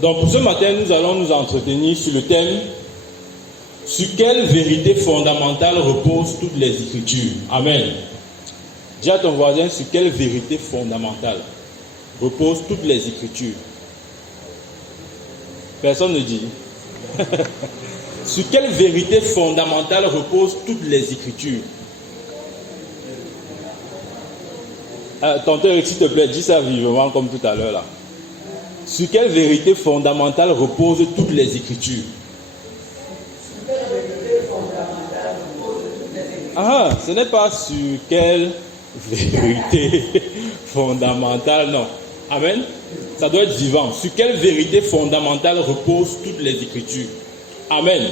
Donc pour ce matin, nous allons nous entretenir sur le thème « Sur quelle vérité fondamentale reposent toutes les Écritures ?» Amen. Dis à ton voisin, sur quelle vérité fondamentale reposent toutes les Écritures? Personne ne dit. Sur quelle vérité fondamentale reposent toutes les Écritures? Tonton Eric, s'il te plaît, dis ça vivement comme tout à l'heure là. Sur quelle vérité fondamentale reposent toutes les Écritures? Ah, ce n'est pas sur quelle vérité fondamentale, non. Amen. Ça doit être vivant. Sur quelle vérité fondamentale reposent toutes les Écritures? Amen.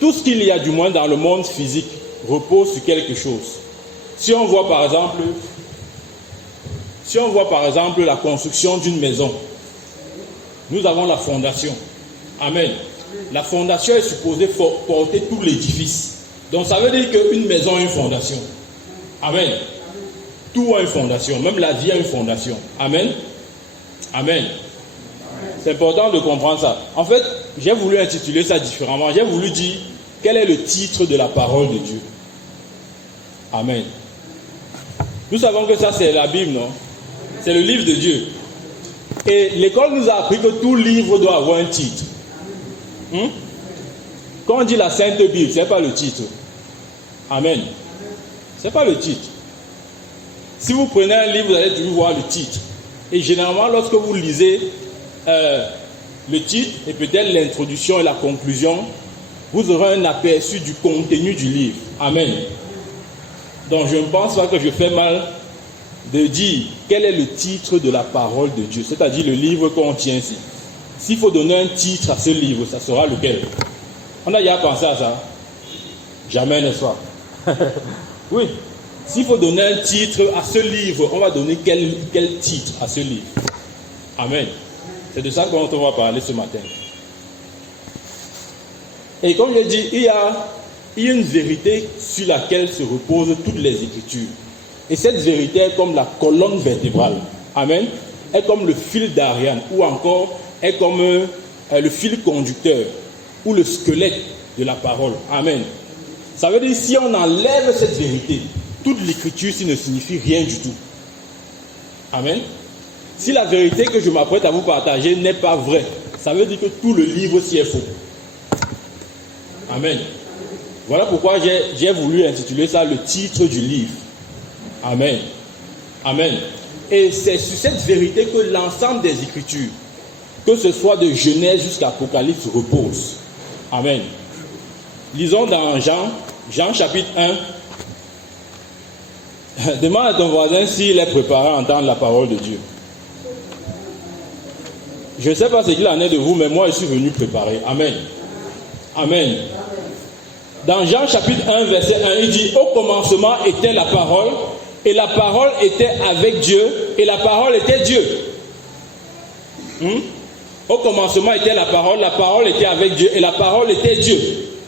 Tout ce qu'il y a du moins dans le monde physique repose sur quelque chose. Si on voit par exemple la construction d'une maison, nous avons la fondation. Amen. La fondation est supposée porter tout l'édifice. Donc ça veut dire qu'une maison a une fondation. Amen. Tout a une fondation. Même la vie a une fondation. Amen. Amen. C'est important de comprendre ça. En fait, j'ai voulu intituler ça différemment. J'ai voulu dire quel est le titre de la parole de Dieu. Amen. Nous savons que ça c'est la Bible, non? C'est le livre de Dieu. Et l'école nous a appris que tout livre doit avoir un titre. Quand on dit la Sainte Bible, ce n'est pas le titre. Amen. Ce n'est pas le titre. Si vous prenez un livre, vous allez toujours voir le titre. Et généralement, lorsque vous lisez le titre et peut-être l'introduction et la conclusion, vous aurez un aperçu du contenu du livre. Amen. Donc je ne pense pas que je fais mal de dire quel est le titre de la parole de Dieu, c'est-à-dire le livre qu'on tient ici. S'il faut donner un titre à ce livre, ça sera lequel? On a déjà pensé à ça? Jamais, n'est-ce pas? Oui. S'il faut donner un titre à ce livre, on va donner quel titre à ce livre? Amen. C'est de ça qu'on va parler ce matin. Et comme je l'ai dit, il y a une vérité sur laquelle se reposent toutes les Écritures. Et cette vérité est comme la colonne vertébrale. Amen. Est comme le fil d'Ariane, ou encore est comme le fil conducteur, ou le squelette de la parole. Amen. Ça veut dire si on enlève cette vérité, toute l'Écriture ne signifie rien du tout. Amen. Si la vérité que je m'apprête à vous partager n'est pas vraie, ça veut dire que tout le livre s'y est faux. Amen. Voilà pourquoi j'ai voulu intituler ça le titre du livre. Amen. Amen. Et c'est sur cette vérité que l'ensemble des Écritures, que ce soit de Genèse jusqu'à Apocalypse, repose. Amen. Lisons dans Jean chapitre 1. Demande à ton voisin s'il est préparé à entendre la parole de Dieu. Je ne sais pas ce qu'il en est de vous, mais moi je suis venu préparer. Amen. Amen. Dans Jean chapitre 1, verset 1, il dit « Au commencement était la parole, et la parole était avec Dieu, et la parole était Dieu. » Au commencement était la parole était avec Dieu, et la parole était Dieu.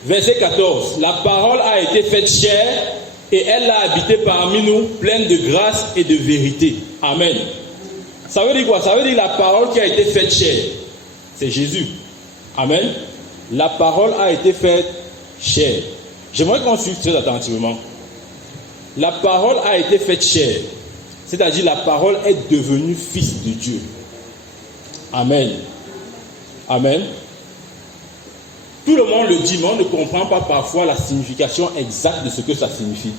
Verset 14, « La parole a été faite chair, et elle a habité parmi nous, pleine de grâce et de vérité. » Amen. Ça veut dire quoi? Ça veut dire la parole qui a été faite chair. C'est Jésus. Amen. La parole a été faite chair. J'aimerais qu'on suive très attentivement. La parole a été faite chair. C'est-à-dire la parole est devenue fils de Dieu. Amen. Amen. Tout le monde le dit, mais on ne comprend pas parfois la signification exacte de ce que ça signifie.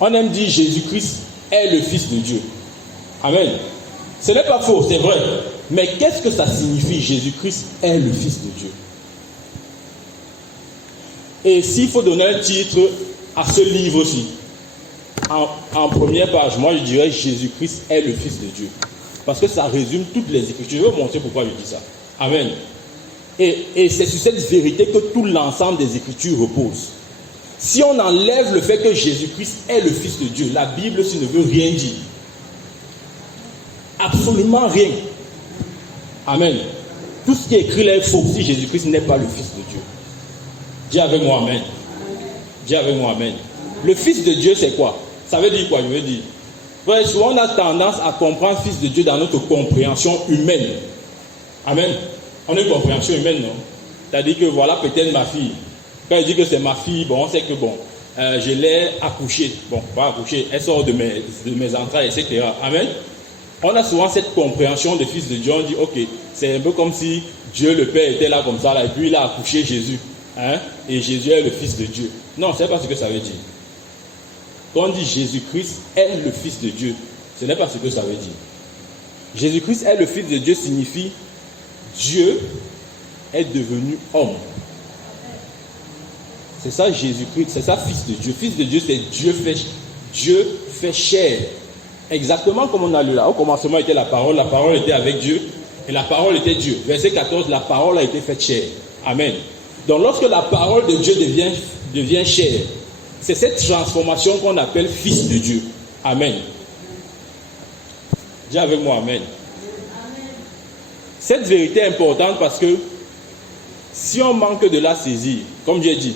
On aime dire Jésus-Christ est le Fils de Dieu. Amen. Ce n'est pas faux, c'est vrai. Mais qu'est-ce que ça signifie? Jésus-Christ est le Fils de Dieu. Et s'il faut donner un titre à ce livre-ci, en première page, moi je dirais Jésus-Christ est le Fils de Dieu. Parce que ça résume toutes les Écritures. Je vais vous montrer pourquoi je dis ça. Amen. Et c'est sur cette vérité que tout l'ensemble des Écritures repose. Si on enlève le fait que Jésus-Christ est le Fils de Dieu, la Bible ne veut rien dire. Absolument rien. Amen. Tout ce qui est écrit là est faux si Jésus-Christ n'est pas le Fils de Dieu. Dis avec moi Amen. Dis avec moi Amen. Le Fils de Dieu c'est quoi? Ça veut dire quoi? Je veux dire Ouais, souvent on a tendance à comprendre Fils de Dieu dans notre compréhension humaine. Amen. On a une compréhension humaine, non? C'est-à-dire que voilà peut-être ma fille. Quand je dis que c'est ma fille, bon, on sait que bon, je l'ai accouchée. Bon, pas accouchée, elle sort de mes entrailles, etc. Amen. On a souvent cette compréhension de Fils de Dieu. On dit, ok, c'est un peu comme si Dieu le Père était là comme ça, là, et puis il a accouché Jésus. Hein, et Jésus est le Fils de Dieu. Non, ce n'est pas ce que ça veut dire. Quand on dit Jésus-Christ est le Fils de Dieu, ce n'est pas ce que ça veut dire. Jésus-Christ est le Fils de Dieu signifie Dieu est devenu homme. C'est ça Jésus-Christ, c'est ça Fils de Dieu. Fils de Dieu, c'est Dieu fait chair. Exactement comme on a lu là. Au commencement était la parole était avec Dieu, et la parole était Dieu. Verset 14, la parole a été faite chair. Amen. Donc lorsque la parole de Dieu devient chair, c'est cette transformation qu'on appelle Fils de Dieu. Amen. Dis avec moi, Amen. Cette vérité est importante parce que si on manque de la saisir, comme j'ai dit,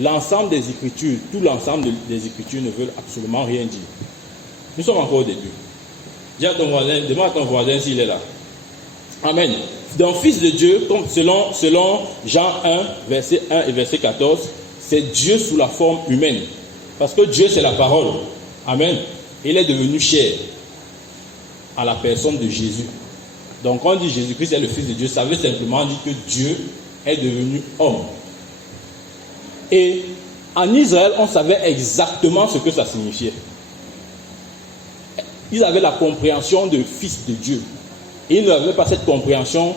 l'ensemble des Écritures, tout l'ensemble des Écritures ne veulent absolument rien dire. Nous sommes encore au début. Dis à ton voisin, demande à ton voisin s'il est là. Amen. Donc, Fils de Dieu, selon Jean 1, verset 1 et verset 14, c'est Dieu sous la forme humaine. Parce que Dieu, c'est la parole. Amen. Il est devenu chair à la personne de Jésus. Donc, quand on dit Jésus-Christ est le Fils de Dieu, ça veut simplement dire que Dieu est devenu homme. Et en Israël, on savait exactement ce que ça signifiait. Ils avaient la compréhension de Fils de Dieu. Et ils n'avaient pas cette compréhension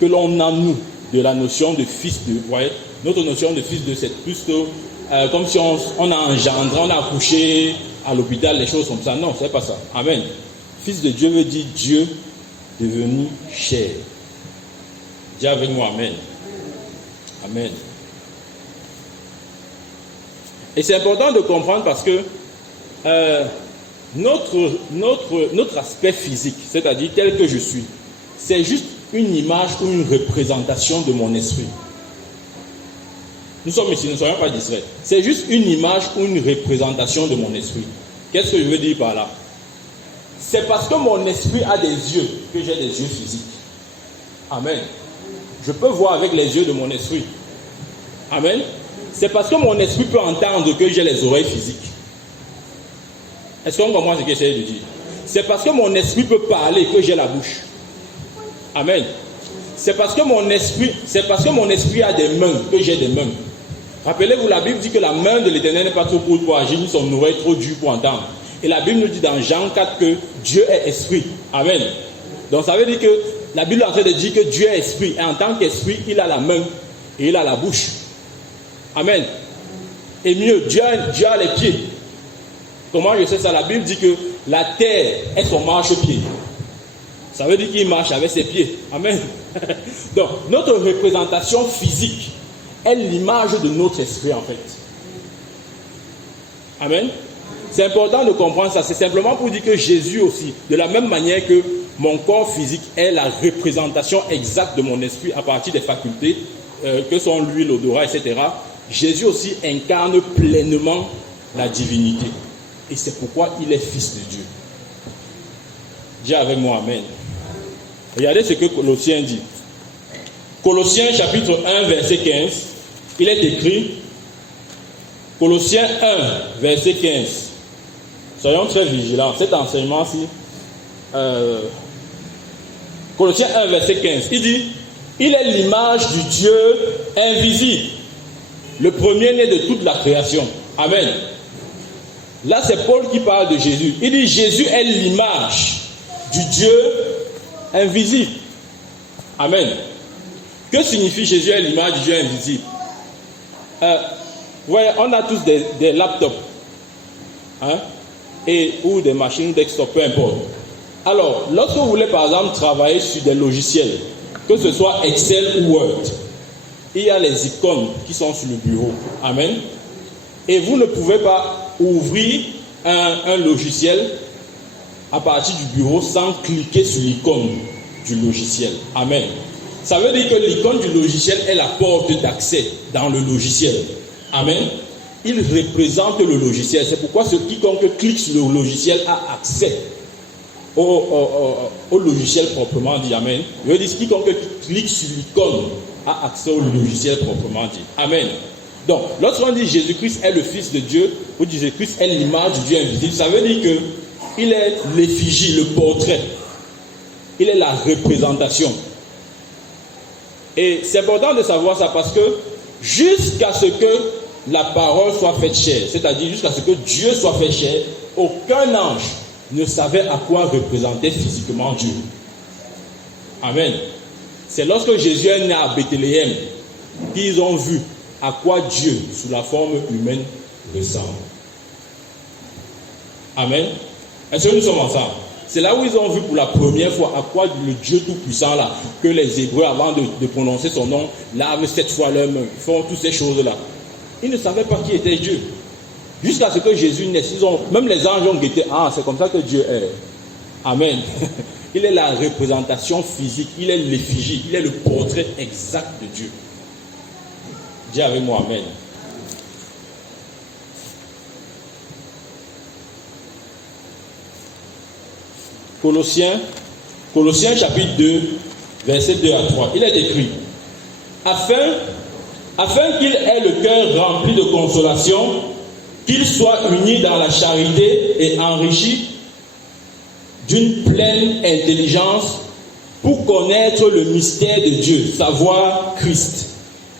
que l'on a, nous, de la notion de Fils de... Vous voyez, notre notion de Fils de, c'est plutôt comme si on a engendré, on a accouché à l'hôpital, les choses comme ça. Non, c'est pas ça. Amen. Fils de Dieu veut dire Dieu devenu chair. Dis avec moi, Amen. Amen. Et c'est important de comprendre parce que notre aspect physique, c'est-à-dire tel que je suis, c'est juste une image ou une représentation de mon esprit. Nous sommes ici, ne soyons pas distraits. C'est juste une image ou une représentation de mon esprit. Qu'est-ce que je veux dire par là? C'est parce que mon esprit a des yeux que j'ai des yeux physiques. Amen. Je peux voir avec les yeux de mon esprit. Amen. C'est parce que mon esprit peut entendre que j'ai les oreilles physiques. Est-ce qu'on comprend ce que j'essaie de dire? C'est parce que mon esprit peut parler que j'ai la bouche. Amen. C'est parce que mon esprit a des mains que j'ai des mains. Rappelez-vous, la Bible dit que la main de l'Éternel n'est pas trop courte pour agir, ni son oreille trop dure pour entendre. Et la Bible nous dit dans Jean 4 que Dieu est esprit. Amen. Donc ça veut dire que la Bible est en train de dire que Dieu est esprit. Et en tant qu'esprit, il a la main et il a la bouche. Amen. Et mieux, Dieu a les pieds. Comment je sais ça? La Bible dit que la terre est son marchepied. Ça veut dire qu'il marche avec ses pieds. Amen. Donc, notre représentation physique est l'image de notre esprit en fait. Amen. C'est important de comprendre ça. C'est simplement pour dire que Jésus aussi, de la même manière que mon corps physique est la représentation exacte de mon esprit à partir des facultés que sont l'huile, l'odorat, etc. Jésus aussi incarne pleinement la divinité. Et c'est pourquoi il est Fils de Dieu. Dis avec moi, Amen. Regardez ce que Colossiens dit. Colossiens chapitre 1, verset 15. Il est écrit, Colossiens 1, verset 15. Soyons très vigilants. Cet enseignement-ci, Colossiens 1, verset 15. Il dit, il est l'image du Dieu invisible, le premier-né de toute la création. Amen. Là, c'est Paul qui parle de Jésus. Il dit, Jésus est l'image du Dieu invisible. Amen. Que signifie Jésus est l'image du Dieu invisible? Ouais, on a tous des laptops. Hein? Ou des machines desktop, peu importe. Alors, lorsque vous voulez par exemple travailler sur des logiciels, que ce soit Excel ou Word, il y a les icônes qui sont sur le bureau. Amen. Et vous ne pouvez pas ouvrir un logiciel à partir du bureau sans cliquer sur l'icône du logiciel. Amen. Ça veut dire que l'icône du logiciel est la porte d'accès dans le logiciel. Amen. il représente le logiciel. C'est pourquoi quiconque clique sur le logiciel a accès au logiciel proprement dit. Amen. Je veux dire, quiconque clique sur l'icône a accès au logiciel proprement dit. Amen. Donc, lorsqu'on dit Jésus-Christ est le Fils de Dieu, ou Jésus-Christ est l'image du Dieu invisible, ça veut dire qu'il est l'effigie, le portrait. Il est la représentation. Et c'est important de savoir ça parce que jusqu'à ce que la parole soit faite chair, c'est-à-dire jusqu'à ce que Dieu soit fait chair, aucun ange ne savait à quoi représentait physiquement Dieu. Amen. C'est lorsque Jésus est né à Bethléem qu'ils ont vu à quoi Dieu, sous la forme humaine, ressemble. Amen. Est-ce que nous sommes ensemble? C'est là où ils ont vu pour la première fois à quoi le Dieu Tout-Puissant là, que les Hébreux, avant de prononcer son nom, lavent 7 fois leurs mains, font toutes ces choses-là. Ils ne savaient pas qui était Dieu. Jusqu'à ce que Jésus naisse, même les anges ont guetté. Ah, c'est comme ça que Dieu est. Amen. Il est la représentation physique, il est l'effigie, il est le portrait exact de Dieu. Dis avec moi, Amen. Colossiens chapitre 2, versets 2 à 3. Il est écrit: afin qu'il ait le cœur rempli de consolation, qu'il soit uni dans la charité et enrichi d'une pleine intelligence pour connaître le mystère de Dieu, savoir Christ,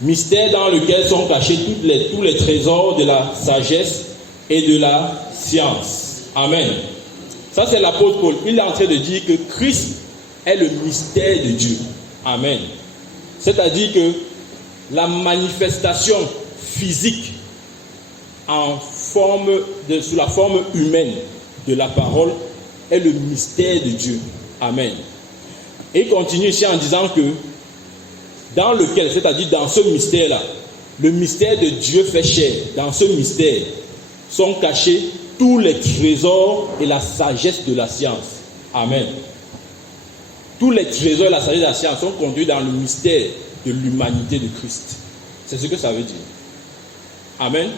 mystère dans lequel sont cachés tous les trésors de la sagesse et de la science. Amen. Ça, c'est l'apôtre Paul. Il est en train de dire que Christ est le mystère de Dieu. Amen. C'est-à-dire que la manifestation physique sous la forme humaine de la parole est le mystère de Dieu. Amen. Et il continue ici en disant que dans lequel, c'est-à-dire dans ce mystère-là, le mystère de Dieu fait chair, dans ce mystère sont cachés tous les trésors et la sagesse de la science. Amen. Tous les trésors et la sagesse de la science sont conduits dans le mystère de l'humanité de Christ. C'est ce que ça veut dire. Amen.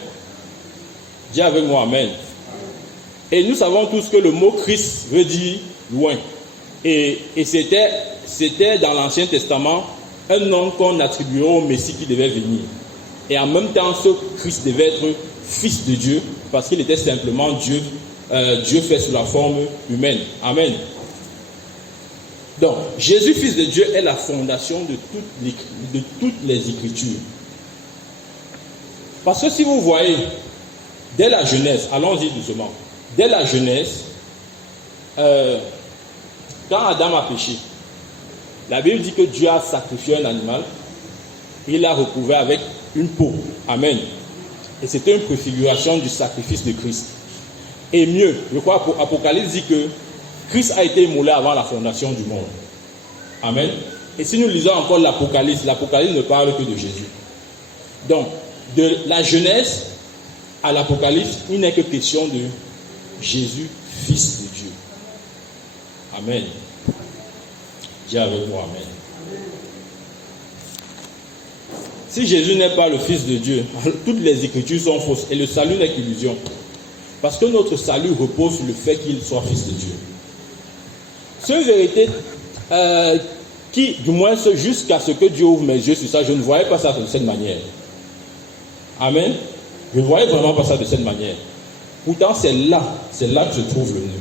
Dis avec moi, Amen. Et nous savons tous que le mot Christ veut dire loin. Et c'était dans l'Ancien Testament un nom qu'on attribuait au Messie qui devait venir. Et en même temps, ce Christ devait être Fils de Dieu, parce qu'il était simplement Dieu, Dieu fait sous la forme humaine. Amen. Donc, Jésus, Fils de Dieu, est la fondation de toutes les Écritures. Parce que si vous voyez, dès la Genèse, allons-y doucement, dès la Genèse, quand Adam a péché, la Bible dit que Dieu a sacrifié un animal, il l'a recouvert avec une peau. Amen. Et c'était une préfiguration du sacrifice de Christ. Et mieux, je crois qu'Apocalypse dit que Christ a été immolé avant la fondation du monde. Amen. Et si nous lisons encore l'Apocalypse ne parle que de Jésus. Donc, de la Genèse à l'Apocalypse, il n'est que question de Jésus, Fils de Dieu. Amen. Dis avec moi, Amen. Si Jésus n'est pas le Fils de Dieu, toutes les Écritures sont fausses et le salut n'est qu'illusion. Parce que notre salut repose sur le fait qu'il soit Fils de Dieu. C'est une vérité qui, du moins jusqu'à ce que Dieu ouvre mes yeux sur ça, je ne voyais pas ça de cette manière. Amen. Je ne voyais vraiment pas ça de cette manière. Pourtant, c'est là que se trouve le nœud.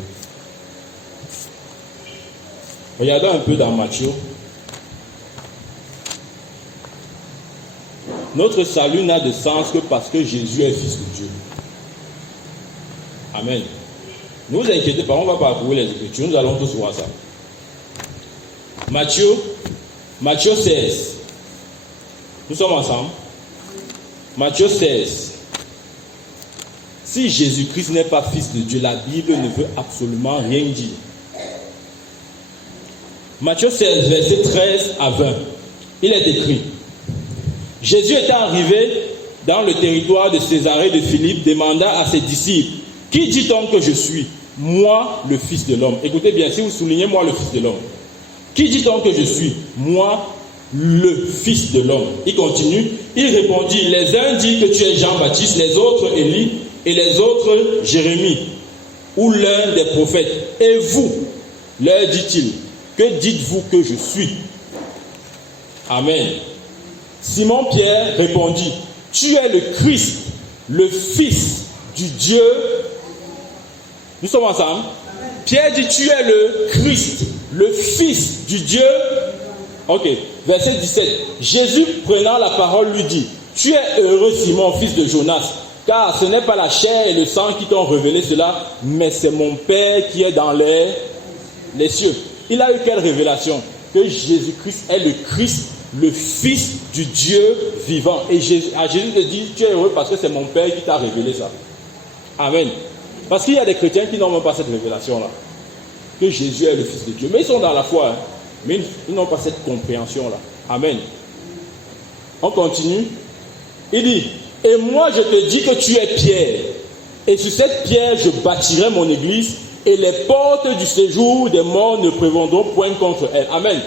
Regardons un peu dans Matthieu. Notre salut n'a de sens que parce que Jésus est Fils de Dieu. Amen. Ne vous inquiétez pas, on ne va pas parcourir les Écritures, nous allons tous voir ça. Matthieu 16. Nous sommes ensemble. Matthieu 16. Si Jésus-Christ n'est pas Fils de Dieu, la Bible ne veut absolument rien dire. Matthieu 16, versets 13 à 20. Il est écrit: Jésus étant arrivé dans le territoire de Césarée de Philippe, demanda à ses disciples: Qui dit-on que je suis? Moi, le Fils de l'homme. Écoutez bien, si vous soulignez moi, le Fils de l'homme. Qui dit-on que je suis? Moi, le Fils de l'homme. Il continue, Il répondit, les uns disent que tu es Jean-Baptiste, les autres Élie, et les autres Jérémie, ou l'un des prophètes. Et vous, leur dit-il, que dites-vous que je suis? Amen. Simon-Pierre répondit, tu es le Christ, le Fils du Dieu. Nous sommes ensemble. Pierre dit, tu es le Christ, le Fils du Dieu. Ok, verset 17. Jésus prenant la parole lui dit, tu es heureux Simon, fils de Jonas, car ce n'est pas la chair et le sang qui t'ont révélé cela, mais c'est mon Père qui est dans les cieux. Il a eu quelle révélation? Que Jésus-Christ est le Christ, le Fils du Dieu vivant. Et à Jésus te dit, tu es heureux parce que c'est mon Père qui t'a révélé ça. Amen. Parce qu'il y a des chrétiens qui n'ont même pas cette révélation-là. Que Jésus est le Fils de Dieu. Mais ils sont dans la foi, hein, mais ils n'ont pas cette compréhension-là. Amen. On continue. Il dit, et moi je te dis que tu es Pierre. Et sur cette pierre je bâtirai mon église. Et les portes du séjour des morts ne prévaudront point contre elle. Amen.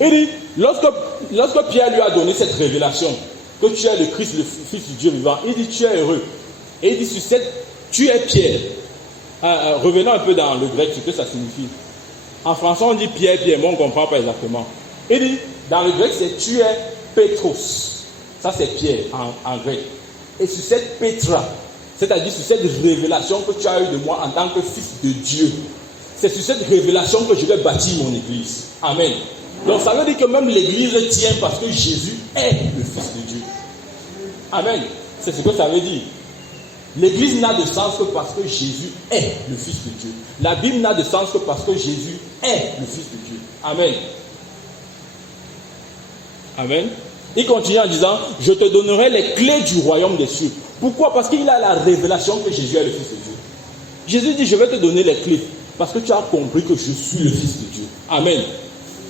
Il dit, lorsque Pierre lui a donné cette révélation, que tu es le Christ, le Fils du Dieu vivant, il dit, tu es heureux. Et il dit, tu es Pierre. Revenons un peu dans le grec, ce que ça signifie. En français, on dit Pierre, mais on ne comprend pas exactement. Il dit, dans le grec, c'est tu es Pétros. Ça, c'est Pierre en grec. Et sur cette Pétra, c'est-à-dire sur cette révélation que tu as eue de moi en tant que fils de Dieu, c'est sur cette révélation que je vais bâtir mon église. Amen. Donc ça veut dire que même l'église tient parce que Jésus est le Fils de Dieu. Amen. C'est ce que ça veut dire. L'église n'a de sens que parce que Jésus est le Fils de Dieu. La Bible n'a de sens que parce que Jésus est le Fils de Dieu. Amen. Amen. Il continue en disant, je te donnerai les clés du royaume des cieux. Pourquoi? Parce qu'il a la révélation que Jésus est le Fils de Dieu. Jésus dit, je vais te donner les clés parce que tu as compris que je suis le Fils de Dieu. Amen.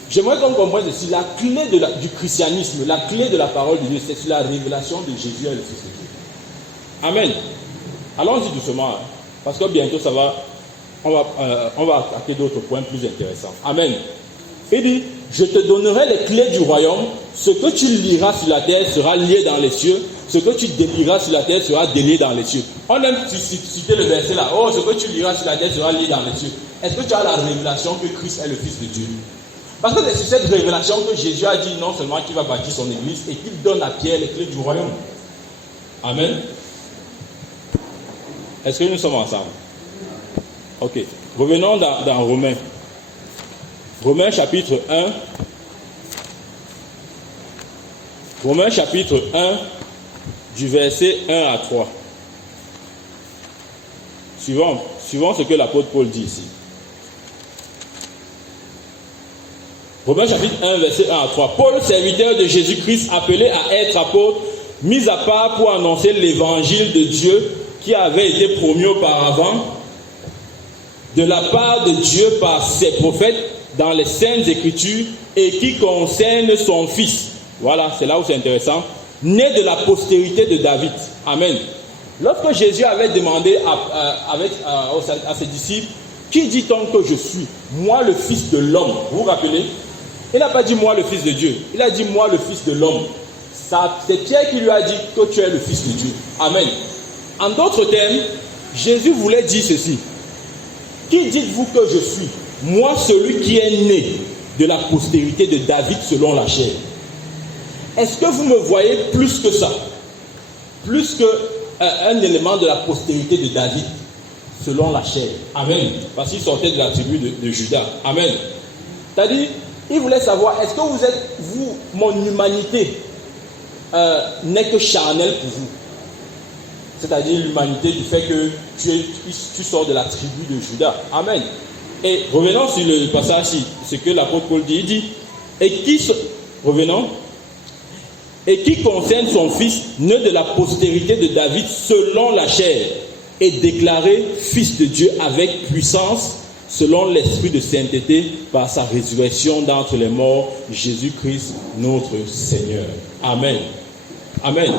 J'aimerais qu'on comprenne ceci, la clé du christianisme, la clé de la parole de Dieu, c'est sur la révélation de Jésus est le Fils de Dieu. Amen. Allons-y doucement, parce que bientôt on va attaquer d'autres points plus intéressants. Amen. Il dit, je te donnerai les clés du royaume, ce que tu liras sur la terre sera lié dans les cieux, ce que tu délieras sur la terre sera délié dans les cieux. On aime citer le verset là, oh, ce que tu liras sur la terre sera lié dans les cieux. Est-ce que tu as la révélation que Christ est le Fils de Dieu? Parce que c'est sur cette révélation que Jésus a dit non seulement qu'il va bâtir son église et qu'il donne à Pierre les clés du royaume. Amen. Est-ce que nous sommes ensemble? Ok. Revenons dans Romains. Romains chapitre 1. Romains chapitre 1, du verset 1 à 3. Suivons ce que l'apôtre Paul dit ici. Romains chapitre 1, verset 1 à 3. Paul, serviteur de Jésus-Christ, appelé à être apôtre, mis à part pour annoncer l'évangile de Dieu qui avait été promu auparavant de la part de Dieu par ses prophètes dans les saintes écritures et qui concerne son fils. Voilà, c'est là où c'est intéressant. Né de la postérité de David. Amen. Lorsque Jésus avait demandé à ses disciples, qui dit-on que je suis? Moi, le Fils de l'homme. Vous vous rappelez? Il n'a pas dit moi, le Fils de Dieu. Il a dit moi, le Fils de l'homme. C'est Pierre qui lui a dit que tu es le Fils de Dieu. Amen. En d'autres termes, Jésus voulait dire ceci. Qui dites-vous que je suis? Moi, celui qui est né de la postérité de David selon la chair. Est-ce que vous me voyez plus que ça? Plus qu'un élément de la postérité de David selon la chair. Amen. Parce qu'il sortait de la tribu de Juda. Amen. C'est-à-dire, il voulait savoir, est-ce que mon humanité n'est que charnelle pour vous? C'est-à-dire l'humanité du fait que tu sors de la tribu de Juda. Amen. Et revenons sur le passage, ce que l'apôtre Paul dit. Il dit, et qui concerne son fils, né de la postérité de David selon la chair, est déclaré fils de Dieu avec puissance, selon l'esprit de sainteté, par sa résurrection d'entre les morts, Jésus-Christ, notre Seigneur. Amen. Amen.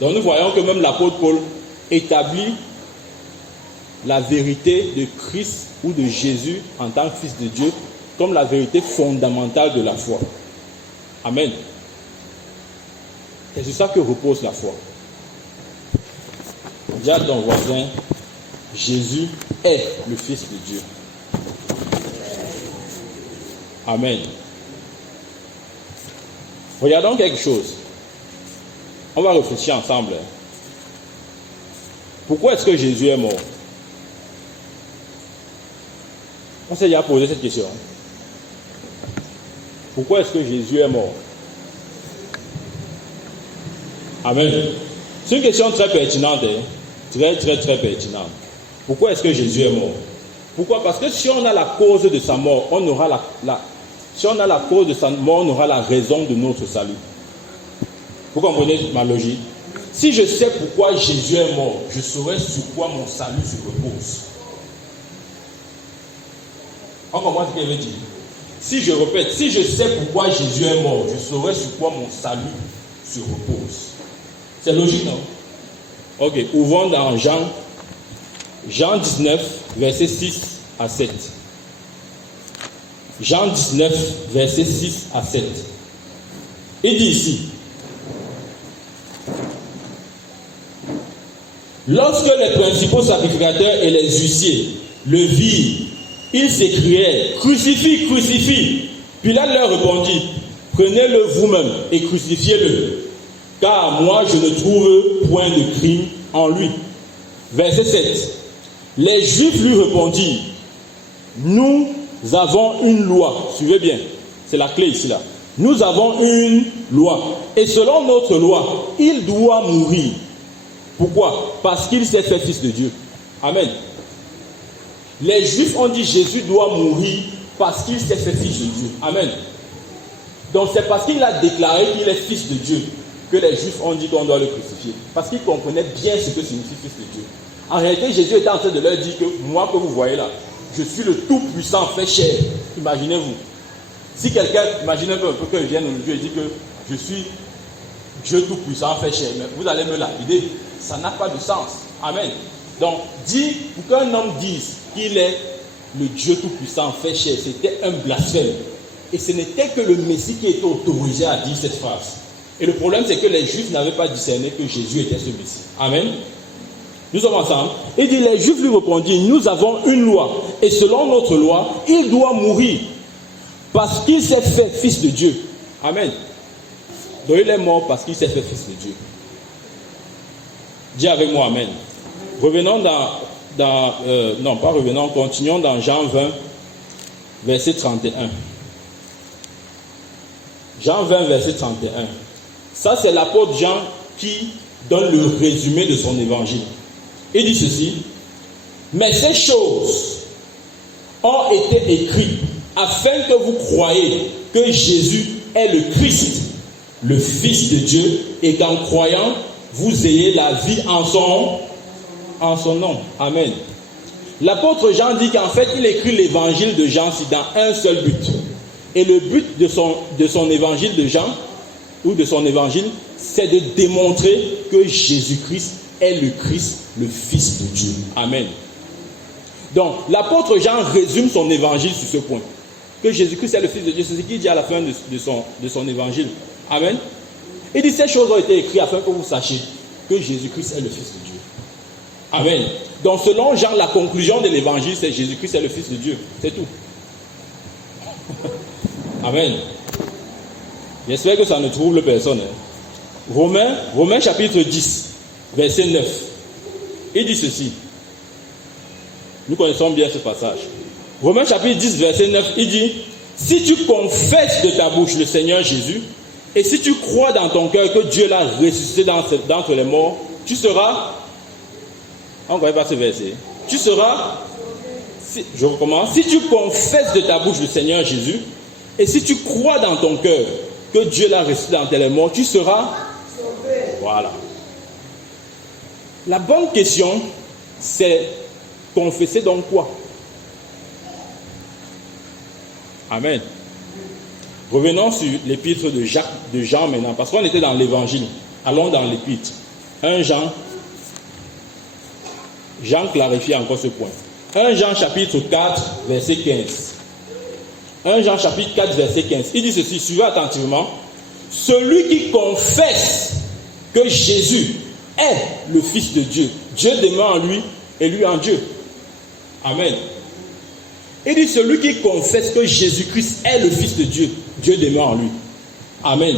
Donc nous voyons que même l'apôtre Paul établit la vérité de Christ ou de Jésus en tant que fils de Dieu comme la vérité fondamentale de la foi. Amen. C'est sur ça que repose la foi. Dis à ton voisin, Jésus est le Fils de Dieu. Amen. Regardons quelque chose. On va réfléchir ensemble. Pourquoi est-ce que Jésus est mort? On s'est déjà posé cette question. Pourquoi est-ce que Jésus est mort? Amen. C'est une question très pertinente. Très pertinente. Pourquoi est-ce que Jésus est mort? Pourquoi? Parce que si on a la cause de sa mort, on aura si on a la cause de sa mort, on aura la raison de notre salut. Vous comprenez ma logique? Si je sais pourquoi Jésus est mort, je saurai sur quoi mon salut se repose. On comprend ce qu'il veut dire? Si je répète, si je sais pourquoi Jésus est mort, je saurai sur quoi mon salut se repose. C'est logique, non? Ok, ouvrons dans Jean 19, versets 6 à 7. Jean 19, versets 6 à 7. Il dit ici, lorsque les principaux sacrificateurs et les huissiers le virent, ils s'écriaient, crucifie, crucifie. Pilate leur répondit, prenez-le vous-même et crucifiez-le, car moi je ne trouve point de crime en lui. Verset 7. Les Juifs lui répondirent, nous avons une loi. Suivez bien, c'est la clé ici là. Nous avons une loi. Et selon notre loi, il doit mourir. Pourquoi? Parce qu'il s'est fait fils de Dieu. Amen. Les Juifs ont dit Jésus doit mourir parce qu'il s'est fait fils de Dieu. Amen. Donc c'est parce qu'il a déclaré qu'il est fils de Dieu que les Juifs ont dit qu'on doit le crucifier. Parce qu'ils comprenaient bien ce que signifie fils de Dieu. En réalité, Jésus était en train de leur dire que moi que vous voyez là, je suis le Tout-Puissant fait chair. Imaginez-vous. Si quelqu'un, imaginez un peu qu'il vienne au Dieu et dit que je suis Dieu Tout-Puissant fait chair, mais vous allez me lapider. Ça n'a pas de sens. Amen. Donc, pour qu'un homme dise qu'il est le Dieu Tout-Puissant fait chair, c'était un blasphème. Et ce n'était que le Messie qui était autorisé à dire cette phrase. Et le problème, c'est que les Juifs n'avaient pas discerné que Jésus était ce Messie. Amen. Nous sommes ensemble. Il dit, les Juifs lui répondirent, nous avons une loi. Et selon notre loi, il doit mourir. Parce qu'il s'est fait fils de Dieu. Amen. Donc il est mort parce qu'il s'est fait fils de Dieu. Dis avec moi, amen. Revenons continuons dans Jean 20, verset 31. Jean 20, verset 31. Ça, c'est l'apôtre Jean qui donne le résumé de son évangile. Il dit ceci, mais ces choses ont été écrites afin que vous croyiez que Jésus est le Christ, le Fils de Dieu, et qu'en croyant, vous ayez la vie en son nom. Amen. L'apôtre Jean dit qu'en fait, il écrit l'évangile de Jean dans un seul but. Et le but de son évangile de Jean, ou de son évangile, c'est de démontrer que Jésus-Christ est le Christ, le Fils de Dieu. Amen. Donc, l'apôtre Jean résume son évangile sur ce point. Que Jésus-Christ est le Fils de Dieu. C'est ce qu'il dit à la fin de son évangile. Amen. Il dit, ces choses ont été écrites afin que vous sachiez que Jésus-Christ est le Fils de Dieu. Amen. Donc, selon Jean, la conclusion de l'évangile, c'est Jésus-Christ est le Fils de Dieu. C'est tout. Amen. J'espère que ça ne trouble personne. Romains chapitre 10, verset 9. Il dit ceci. Nous connaissons bien ce passage. Romains chapitre 10, verset 9, il dit, si tu confesses de ta bouche le Seigneur Jésus, et si tu crois dans ton cœur que Dieu l'a ressuscité d'entre les morts, tu seras... On ne connaît pas ce verset. Tu seras... je recommence. Si tu confesses de ta bouche le Seigneur Jésus, et si tu crois dans ton cœur que Dieu l'a ressuscité d'entre les morts, tu seras... Voilà. La bonne question, c'est confesser donc quoi? Amen. Revenons sur l'épître de Jean maintenant, parce qu'on était dans l'évangile. Allons dans l'épître. 1 Jean. Jean clarifie encore ce point. 1 Jean chapitre 4, verset 15. 1 Jean chapitre 4, verset 15. Il dit ceci, suivez attentivement. Celui qui confesse que Jésus est le Fils de Dieu. Dieu demeure en lui et lui en Dieu. Amen. Il dit celui qui confesse que Jésus-Christ est le Fils de Dieu, Dieu demeure en lui. Amen.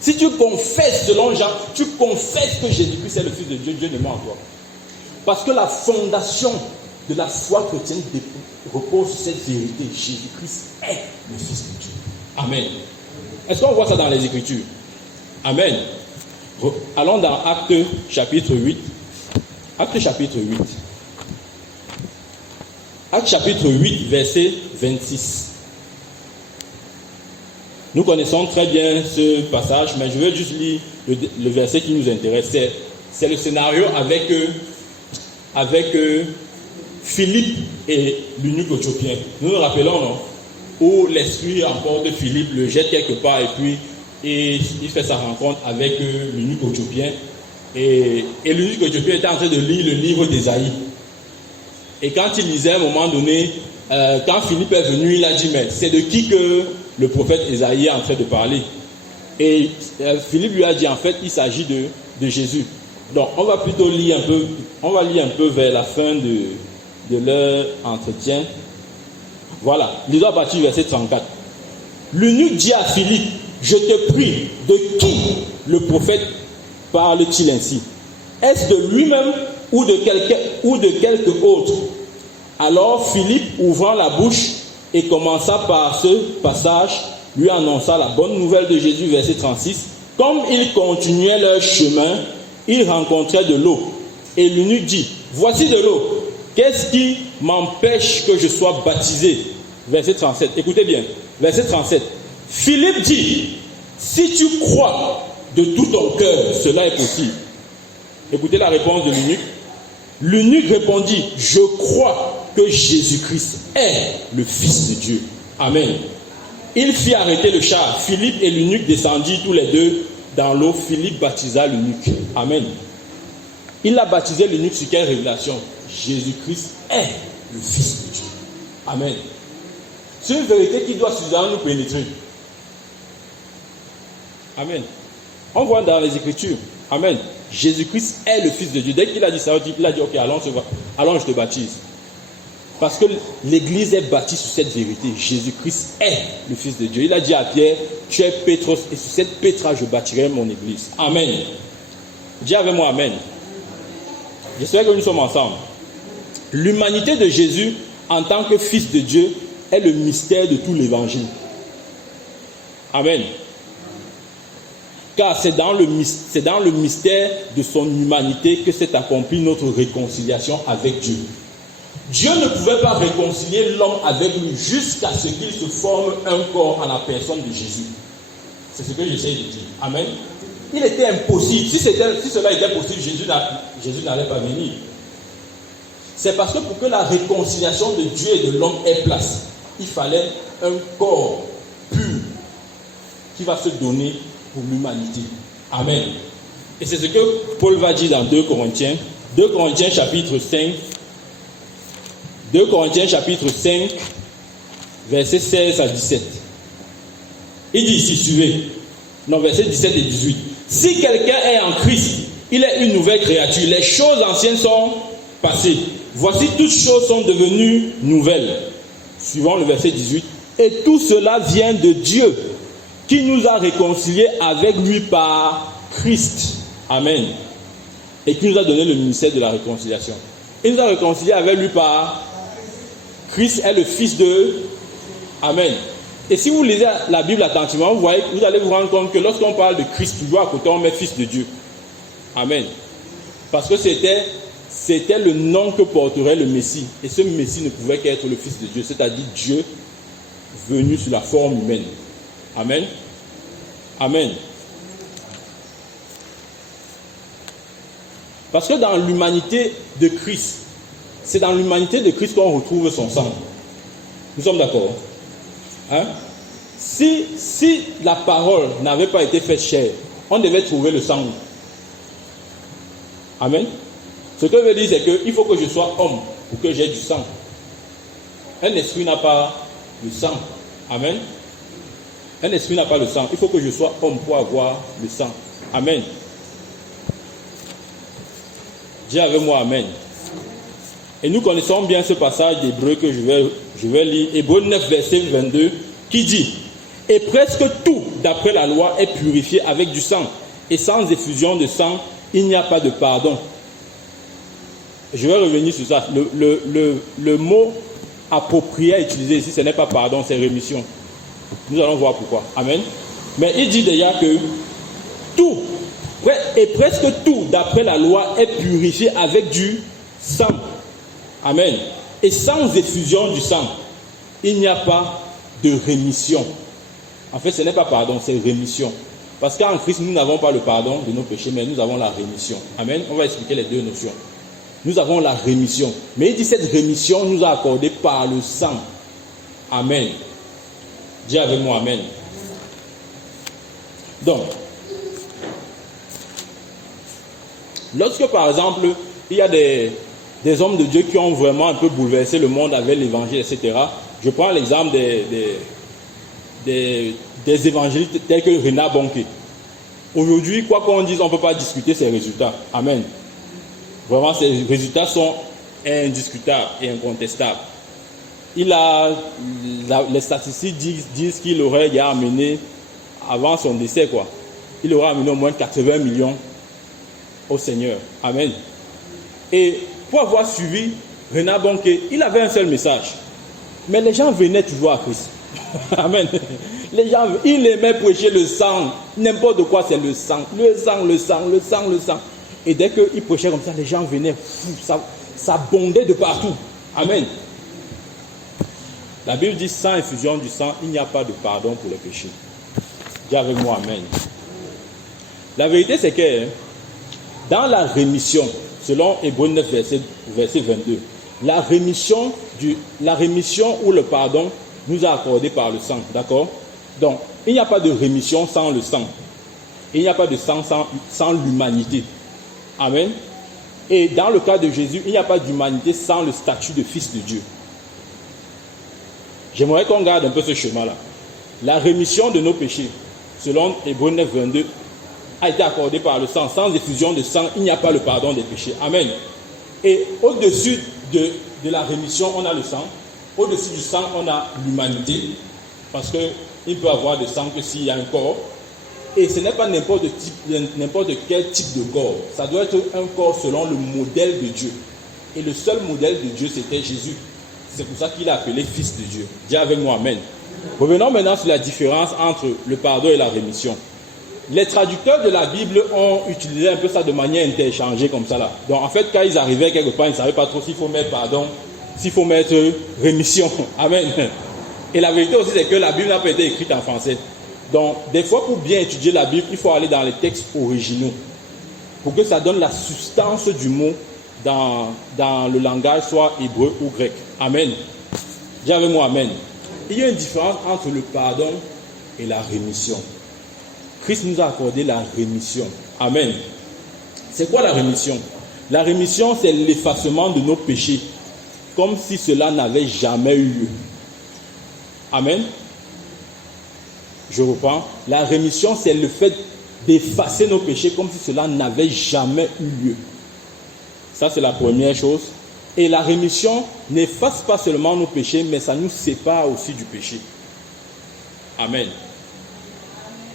Si tu confesses selon Jean, tu confesses que Jésus-Christ est le Fils de Dieu, Dieu demeure en toi. Parce que la fondation de la foi chrétienne repose sur cette vérité. Jésus-Christ est le Fils de Dieu. Amen. Est-ce qu'on voit ça dans les Écritures? Amen. Allons dans Actes chapitre 8. Actes chapitre 8. Actes chapitre 8, verset 26. Nous connaissons très bien ce passage, mais je vais juste lire le verset qui nous intéresse. C'est le scénario avec Philippe et l'eunuque éthiopien. Nous nous rappelons, non? Où l'esprit emporte Philippe, le jette quelque part et puis il fait sa rencontre avec l'eunuque éthiopien. Et l'eunuque éthiopien était en train de lire le livre d'Ésaïe. Et quand il lisait à un moment donné, quand Philippe est venu, il a dit, mais c'est de qui que le prophète Ésaïe est en train de parler? Et Philippe lui a dit, en fait, il s'agit de Jésus. Donc, on va plutôt lire un peu vers la fin de leur entretien. Voilà, lisons à partir du verset 34. L'eunuque dit à Philippe, je te prie, de qui le prophète parle-t-il ainsi? Est-ce de lui-même ou de quelque autre? Alors Philippe, ouvrant la bouche et commença par ce passage, lui annonça la bonne nouvelle de Jésus, verset 36. Comme ils continuaient leur chemin, ils rencontraient de l'eau. Et l'eunuque dit, voici de l'eau. Qu'est-ce qui m'empêche que je sois baptisé? Verset 37. Écoutez bien. Verset 37. Philippe dit, si tu crois de tout ton cœur, cela est possible. Écoutez la réponse de l'eunuque. L'eunuque répondit, je crois que Jésus-Christ est le Fils de Dieu. Amen. Il fit arrêter le char. Philippe et l'eunuque descendirent tous les deux dans l'eau. Philippe baptisa l'eunuque. Amen. Il a baptisé l'eunuque sur quelle révélation? Jésus-Christ est le Fils de Dieu. Amen. C'est une vérité qui doit suffisamment nous pénétrer. Amen. On voit dans les Écritures. Amen. Jésus-Christ est le Fils de Dieu. Dès qu'il a dit ça, il a dit, ok, allons, je te baptise. Parce que l'Église est bâtie sur cette vérité. Jésus-Christ est le Fils de Dieu. Il a dit à Pierre, tu es Pétros, et sur cette pétra, je bâtirai mon Église. Amen. Dis avec moi, Amen. J'espère que nous sommes ensemble. L'humanité de Jésus, en tant que Fils de Dieu, est le mystère de tout l'Évangile. Amen. Car c'est dans le mystère de son humanité que s'est accomplie notre réconciliation avec Dieu. Dieu ne pouvait pas réconcilier l'homme avec lui jusqu'à ce qu'il se forme un corps en la personne de Jésus. C'est ce que j'essaie de dire. Amen. Il était impossible. Si cela était possible, Jésus n'allait pas venir. C'est parce que pour que la réconciliation de Dieu et de l'homme ait place, il fallait un corps pur qui va se donner pour l'humanité. Amen. Et c'est ce que Paul va dire dans 2 Corinthiens. 2 Corinthiens chapitre 5. 2 Corinthiens chapitre 5, versets 16 à 17. Il dit ici, suivez. Non, versets 17 et 18. Si quelqu'un est en Christ, il est une nouvelle créature. Les choses anciennes sont passées. Voici, toutes choses sont devenues nouvelles. Suivant le verset 18. Et tout cela vient de Dieu, qui nous a réconciliés avec lui par Christ. Amen. Et qui nous a donné le ministère de la réconciliation. Il nous a réconciliés avec lui par Christ est le Fils de... Amen. Et si vous lisez la Bible attentivement, vous allez vous rendre compte que lorsqu'on parle de Christ, toujours à côté, on met Fils de Dieu. Amen. Parce que c'était le nom que porterait le Messie. Et ce Messie ne pouvait qu'être le Fils de Dieu, c'est-à-dire Dieu venu sous la forme humaine. Amen. Amen. Parce que dans l'humanité de Christ, c'est dans l'humanité de Christ qu'on retrouve son sang. Nous sommes d'accord? Hein? Si la parole n'avait pas été faite chair, on devait trouver le sang. Amen. Ce que je veux dire, c'est qu'il faut que je sois homme pour que j'aie du sang. Un esprit n'a pas le sang. Amen. Un esprit n'a pas le sang. Il faut que je sois homme pour avoir le sang. Amen. Dis avec moi Amen. Et nous connaissons bien ce passage d'Hébreu que je vais lire. Hébreu 9, verset 22, qui dit: et presque tout, d'après la loi, est purifié avec du sang. Et sans effusion de sang, il n'y a pas de pardon. Je vais revenir sur ça. Le mot approprié à utiliser ici, ce n'est pas pardon, c'est rémission. Nous allons voir pourquoi. Amen. Mais il dit déjà que tout, et presque tout, d'après la loi, est purifié avec du sang. Amen. Et sans effusion du sang, il n'y a pas de rémission. En fait, ce n'est pas pardon, c'est rémission. Parce qu'en Christ, nous n'avons pas le pardon de nos péchés, mais nous avons la rémission. Amen. On va expliquer les deux notions. Nous avons la rémission. Mais il dit cette rémission nous a accordée par le sang. Amen. Dis avec moi Amen. Donc, lorsque par exemple, il y a des hommes de Dieu qui ont vraiment un peu bouleversé le monde avec l'évangile, etc. Je prends l'exemple des évangélistes tels que Reinhard Bonnke. Aujourd'hui, quoi qu'on dise, on ne peut pas discuter ses résultats. Amen. Vraiment, ces résultats sont indiscutables et incontestables. Les statistiques disent qu'il aurait amené, avant son décès, il aurait amené au moins 80 millions au Seigneur. Amen. Et pour avoir suivi Reinhard Bonnke, il avait un seul message. Mais les gens venaient toujours à Christ. Amen. Les gens, il aimait prêcher le sang. N'importe quoi, c'est le sang. Le sang, le sang, le sang, le sang. Et dès qu'il prêchait comme ça, les gens venaient fous. Ça bondait de partout. Amen. La Bible dit, sans effusion du sang, il n'y a pas de pardon pour les péchés. Dis avec moi, Amen. La vérité, c'est que dans la rémission, selon Hébreu 9, verset 22, la rémission ou le pardon nous a accordé par le sang. D'accord? Donc, il n'y a pas de rémission sans le sang. Il n'y a pas de sang sans l'humanité. Amen. Et dans le cas de Jésus, il n'y a pas d'humanité sans le statut de fils de Dieu. J'aimerais qu'on garde un peu ce chemin-là. La rémission de nos péchés, selon Hébreux 9, 22, a été accordée par le sang. Sans effusion de sang, il n'y a pas le pardon des péchés. Amen. Et au-dessus de la rémission, on a le sang. Au-dessus du sang, on a l'humanité. Parce qu'il peut y avoir de sang que s'il y a un corps. Et ce n'est pas n'importe quel type de corps. Ça doit être un corps selon le modèle de Dieu. Et le seul modèle de Dieu, c'était Jésus. C'est pour ça qu'il est appelé Fils de Dieu. Dis avec moi, Amen. Revenons maintenant sur la différence entre le pardon et la rémission. Les traducteurs de la Bible ont utilisé un peu ça de manière interchangée comme ça là. Donc en fait, quand ils arrivaient quelque part, ils ne savaient pas trop s'il faut mettre pardon, s'il faut mettre rémission. Amen. Et la vérité aussi, c'est que la Bible n'a pas été écrite en français. Donc, des fois, pour bien étudier la Bible, il faut aller dans les textes originaux pour que ça donne la substance du mot dans le langage, soit hébreu ou grec. Amen. Dis avec moi, Amen. Il y a une différence entre le pardon et la rémission. Christ nous a accordé la rémission. Amen. C'est quoi la rémission? La rémission, c'est l'effacement de nos péchés, comme si cela n'avait jamais eu lieu. Amen. Je reprends. La rémission, c'est le fait d'effacer nos péchés comme si cela n'avait jamais eu lieu. Ça, c'est la première chose. Et la rémission n'efface pas seulement nos péchés, mais ça nous sépare aussi du péché. Amen.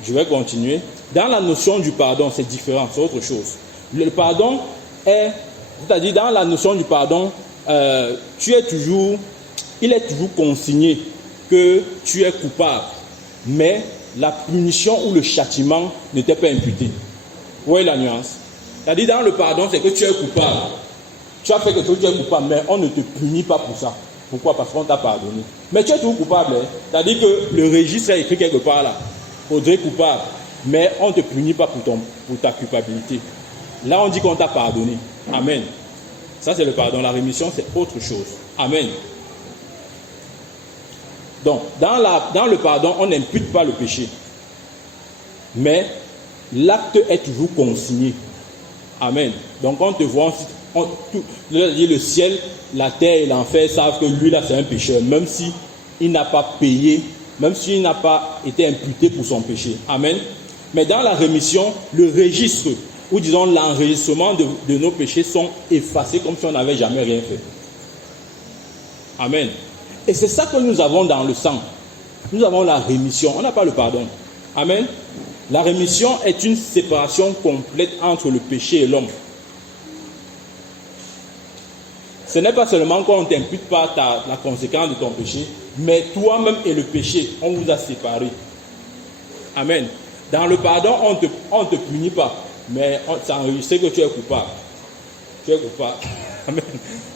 Je vais continuer. Dans la notion du pardon, c'est différent, c'est autre chose. Le pardon c'est-à-dire dans la notion du pardon, il est toujours consigné que tu es coupable, mais la punition ou le châtiment ne t'est pas imputé. Vous voyez la nuance? C'est-à-dire dans le pardon, c'est que tu es coupable. Tu as fait quelque chose, tu es coupable, mais on ne te punit pas pour ça. Pourquoi? Parce qu'on t'a pardonné. Mais tu es toujours coupable. C'est-à-dire que le registre est écrit quelque part là. Audrey coupable, mais on ne te punit pas pour ta culpabilité. Là, on dit qu'on t'a pardonné. Amen. Ça, c'est le pardon. La rémission, c'est autre chose. Amen. Donc, dans le pardon, on n'impute pas le péché. Mais l'acte est toujours consigné. Amen. Donc, on te voit, le ciel, la terre et l'enfer savent que lui, là, c'est un pécheur, même s'il n'a pas payé, même s'il n'a pas été imputé pour son péché. Amen. Mais dans la rémission, le registre ou disons l'enregistrement de nos péchés sont effacés comme si on n'avait jamais rien fait. Amen. Et c'est ça que nous avons dans le sang. Nous avons la rémission, on n'a pas le pardon. Amen. La rémission est une séparation complète entre le péché et l'homme. Ce n'est pas seulement qu'on ne t'impute pas la conséquence de ton péché, mais toi-même et le péché, on vous a séparés. Amen. Dans le pardon, on ne te punit pas, mais c'est enregistré que tu es coupable. Tu es coupable. Amen.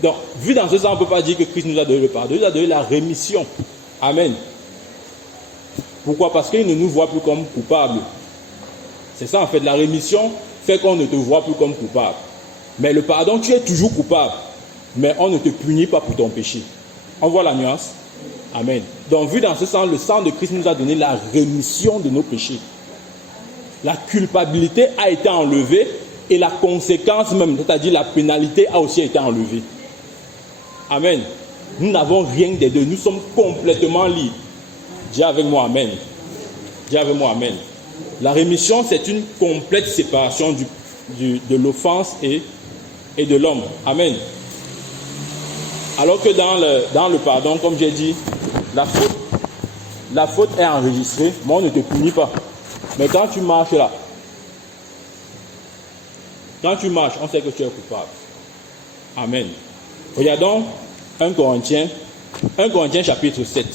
Donc, vu dans ce sens, on ne peut pas dire que Christ nous a donné le pardon, il nous a donné la rémission. Amen. Pourquoi? Parce qu'il ne nous voit plus comme coupables. C'est ça en fait, la rémission fait qu'on ne te voit plus comme coupable. Mais le pardon, tu es toujours coupable, mais on ne te punit pas pour ton péché. On voit la nuance? Amen. Donc, vu dans ce sens, le sang de Christ nous a donné la rémission de nos péchés. La culpabilité a été enlevée et la conséquence même, c'est-à-dire la pénalité, a aussi été enlevée. Amen. Nous n'avons rien des deux, nous sommes complètement libres. Dis avec moi Amen. Dis avec moi Amen. La rémission, c'est une complète séparation de l'offense et de l'homme. Amen. Alors que dans le pardon, comme j'ai dit, la faute est enregistrée, mais on ne te punit pas. Mais quand tu marches là, on sait que tu es coupable. Amen. Regardons 1 Corinthiens chapitre 7.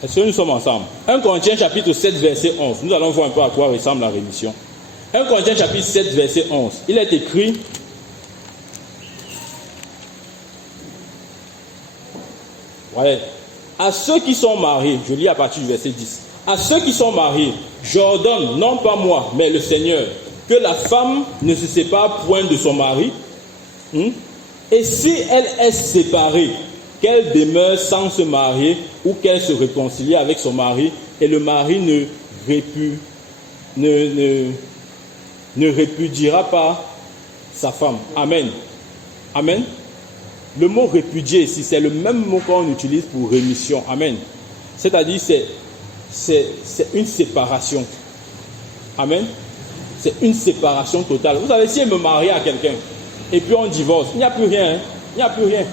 Est-ce que nous sommes ensemble? 1 Corinthiens chapitre 7 verset 11. Nous allons voir un peu à quoi ressemble la rémission. 1 Corinthiens chapitre 7 verset 11. Il est écrit: ouais, à ceux qui sont mariés, je lis à partir du verset 10. À ceux qui sont mariés, j'ordonne, non pas moi, mais le Seigneur, que la femme ne se sépare point de son mari. Et si elle est séparée, qu'elle demeure sans se marier ou qu'elle se réconcilie avec son mari et le mari ne répudiera pas sa femme. Amen. Amen. Le mot répudier ici, c'est le même mot qu'on utilise pour rémission. Amen. C'est-à-dire, c'est une séparation. Amen. C'est une séparation totale. Vous savez, si elle me marie à quelqu'un et puis on divorce, il n'y a plus rien. Hein? Il n'y a plus rien.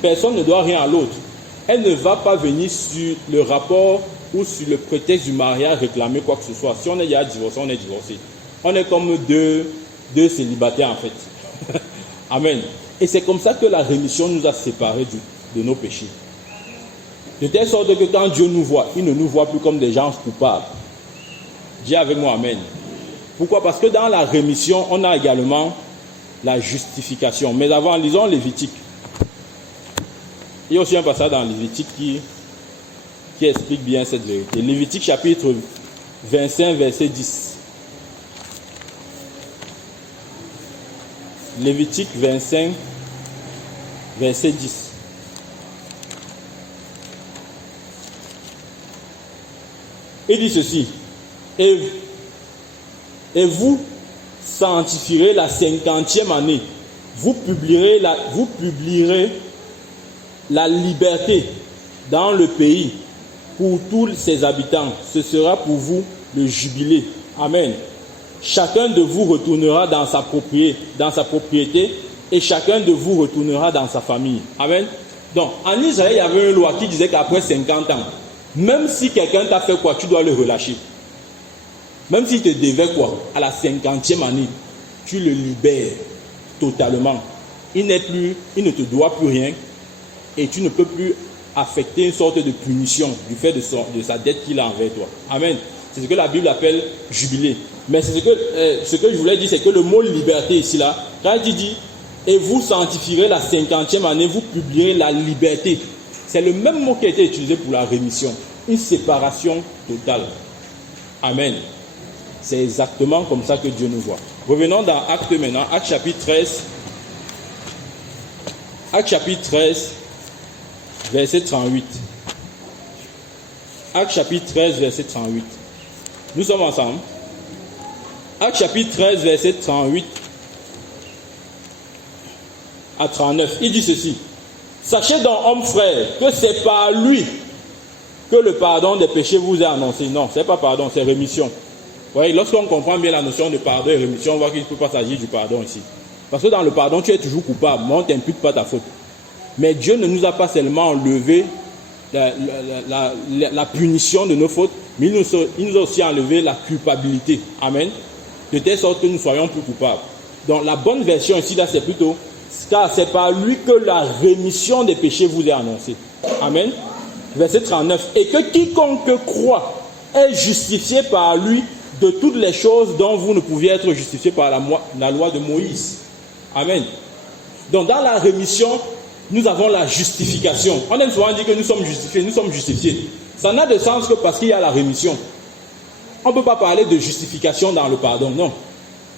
Personne ne doit rien à l'autre. Elle ne va pas venir sur le rapport ou sur le prétexte du mariage réclamer quoi que ce soit. Si on est déjà divorcé, on est divorcé. On est comme deux célibataires en fait. Amen. Et c'est comme ça que la rémission nous a séparés de nos péchés. De telle sorte que quand Dieu nous voit, il ne nous voit plus comme des gens coupables. Dis avec moi Amen. Pourquoi? Parce que dans la rémission, on a également la justification. Mais avant, lisons Lévitique. Il y a aussi un passage dans Lévitique qui explique bien cette vérité. Lévitique chapitre 25, verset 10. Lévitique 25, verset 10. Il dit ceci: et vous sanctifierez la 50e année, vous publierez la liberté dans le pays pour tous ses habitants. Ce sera pour vous le jubilé. Amen. Chacun de vous retournera dans sa propriété et chacun de vous retournera dans sa famille. Amen. Donc, en Israël, il y avait une loi qui disait qu'après 50 ans, même si quelqu'un t'a fait quoi, tu dois le relâcher. Même s'il te devait quoi, à la 50e année, tu le libères totalement. Il ne te doit plus rien et tu ne peux plus affecter une sorte de punition du fait de sa dette qu'il a envers toi. Amen. C'est ce que la Bible appelle jubilé. Mais ce que je voulais dire, c'est que le mot liberté ici, là, quand il dit et vous sanctifierez la 50e année, vous publierez la liberté. C'est le même mot qui a été utilisé pour la rémission. Une séparation totale. Amen. C'est exactement comme ça que Dieu nous voit. Revenons dans Actes maintenant. Actes chapitre 13. Actes chapitre 13, verset 38. Actes chapitre 13, verset 38. Nous sommes ensemble. Actes chapitre 13, verset 38 à 39. Il dit ceci: sachez donc, hommes frères, que c'est par lui que le pardon des péchés vous est annoncé. Non, ce n'est pas pardon, c'est rémission. Vous voyez, lorsqu'on comprend bien la notion de pardon et rémission, on voit qu'il ne peut pas s'agir du pardon ici. Parce que dans le pardon, tu es toujours coupable, mais on ne t'impute pas ta faute. Mais Dieu ne nous a pas seulement enlevé la punition de nos fautes, mais il nous a aussi enlevé la culpabilité. Amen. De telle sorte que nous soyons plus coupables. Donc la bonne version ici, là, c'est plutôt, car c'est par lui que la rémission des péchés vous est annoncée. Amen. Verset 39. Et que quiconque croit est justifié par lui de toutes les choses dont vous ne pouviez être justifié par la loi de Moïse. Amen. Donc dans la rémission, nous avons la justification. On aime souvent dire que nous sommes justifiés. Ça n'a de sens que parce qu'il y a la rémission. On ne peut pas parler de justification dans le pardon, non.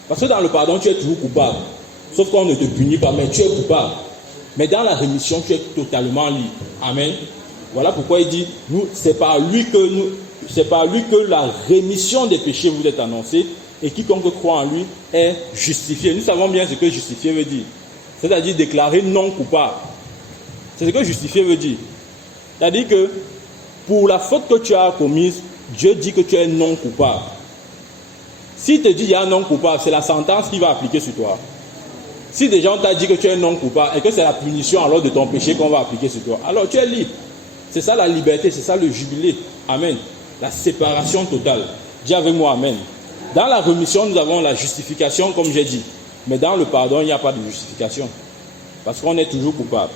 Parce que dans le pardon, tu es toujours coupable. Sauf qu'on ne te punit pas, mais tu es coupable. Mais dans la rémission, tu es totalement libre. Amen. Voilà pourquoi il dit, c'est par lui que la rémission des péchés vous est annoncée, et quiconque croit en lui est justifié. Nous savons bien ce que justifier veut dire. C'est-à-dire déclarer non coupable. C'est ce que justifier veut dire. C'est-à-dire que pour la faute que tu as commise, Dieu dit que tu es non coupable. S'il te dit qu'il y a un non coupable, c'est la sentence qui va appliquer sur toi. Si déjà on t'a dit que tu es non coupable et que c'est la punition alors de ton péché qu'on va appliquer sur toi, alors tu es libre. C'est ça la liberté, c'est ça le jubilé. Amen. La séparation totale. Dis avec moi amen. Dans la rémission, nous avons la justification, comme j'ai dit. Mais dans le pardon, il n'y a pas de justification. Parce qu'on est toujours coupable.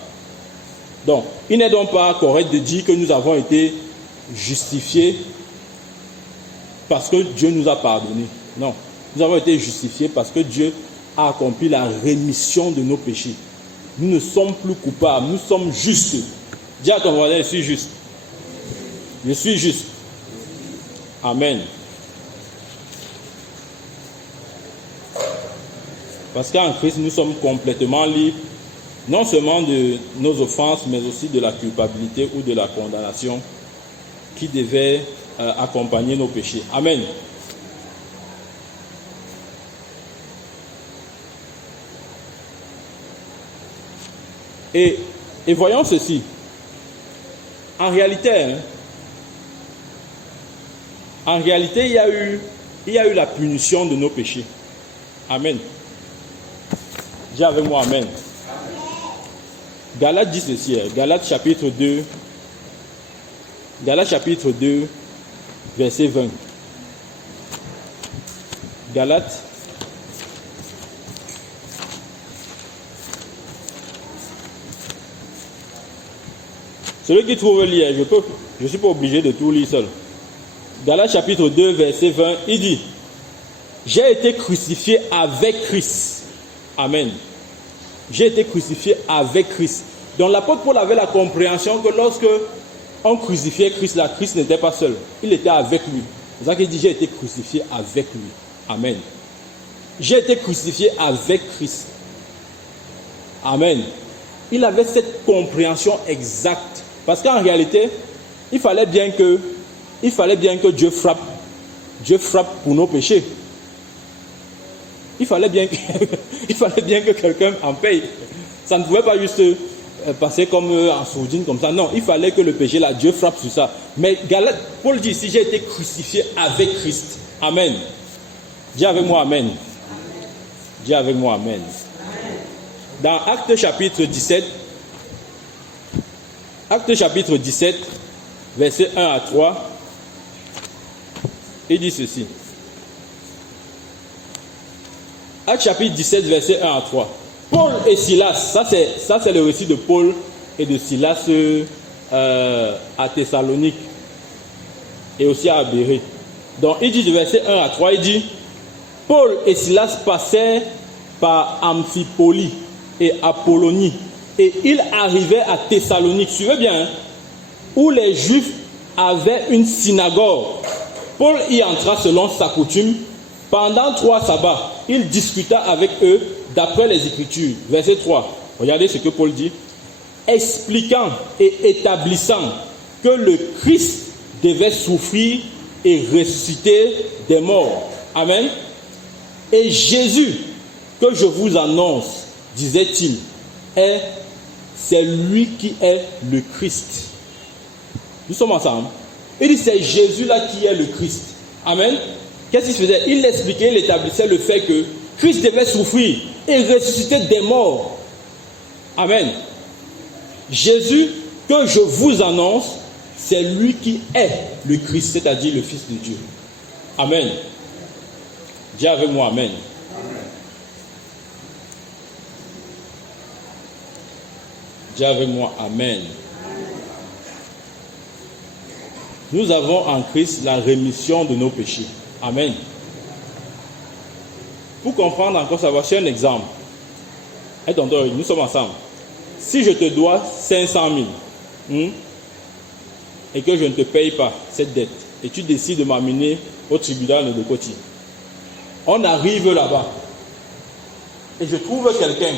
Donc, il n'est donc pas correct de dire que nous avons été justifiés parce que Dieu nous a pardonné. Non. Nous avons été justifiés parce que Dieu a accompli la rémission de nos péchés. Nous ne sommes plus coupables, nous sommes justes. Dis à ton voisin, je suis juste. Je suis juste. Amen. Parce qu'en Christ, nous sommes complètement libres, non seulement de nos offenses, mais aussi de la culpabilité ou de la condamnation qui devait accompagner nos péchés. Amen. Et voyons ceci. En réalité, il y a eu la punition de nos péchés. Amen. Dis avec moi amen. Galates dit ceci, Galates chapitre 2, verset 20. Galates. Celui qui trouve lire, je ne suis pas obligé de tout lire seul. Galates chapitre 2, verset 20, il dit, j'ai été crucifié avec Christ. Amen. J'ai été crucifié avec Christ. Donc l'apôtre Paul avait la compréhension que lorsque on crucifiait Christ, là, Christ n'était pas seul. Il était avec lui. C'est ça qu'il dit, j'ai été crucifié avec lui. Amen. J'ai été crucifié avec Christ. Amen. Il avait cette compréhension exacte. Parce qu'en réalité, il fallait bien que Dieu frappe. Dieu frappe pour nos péchés. Il fallait bien que quelqu'un en paye. Ça ne pouvait pas juste passer comme en sourdine comme ça. Non, il fallait que le péché, là, Dieu frappe sur ça. Mais Paul dit ici, j'ai été crucifié avec Christ. Amen. Dis avec moi amen. Dis avec moi amen. Dans Actes chapitre 17, verset 1 à 3, il dit ceci. Actes chapitre 17, verset 1 à 3. Paul et Silas, ça c'est le récit de Paul et de Silas à Thessalonique et aussi à Bérée. Donc il dit du verset 1 à 3, il dit, Paul et Silas passaient par Amphipolis et Apollonie et ils arrivaient à Thessalonique, suivez bien, où les Juifs avaient une synagogue. Paul y entra selon sa coutume. Pendant 3 sabbats, il discuta avec eux d'après les Écritures. Verset 3. Regardez ce que Paul dit. Expliquant et établissant que le Christ devait souffrir et ressusciter des morts. Amen. Et Jésus, que je vous annonce, disait-il, c'est lui qui est le Christ. Nous sommes ensemble. Il dit c'est Jésus-là qui est le Christ. Amen. Qu'est-ce qu'il faisait? Il expliquait, il établissait le fait que Christ devait souffrir et ressusciter des morts. Amen. Jésus que je vous annonce, c'est lui qui est le Christ, c'est-à-dire le Fils de Dieu. Amen. Dis avec moi, Amen. Dis avec moi, Amen. Nous avons en Christ la rémission de nos péchés. Amen. Pour comprendre encore ça, voici un exemple. Nous sommes ensemble. Si je te dois 500 000 et que je ne te paye pas cette dette, et tu décides de m'amener au tribunal de Koti, on arrive là-bas et je trouve quelqu'un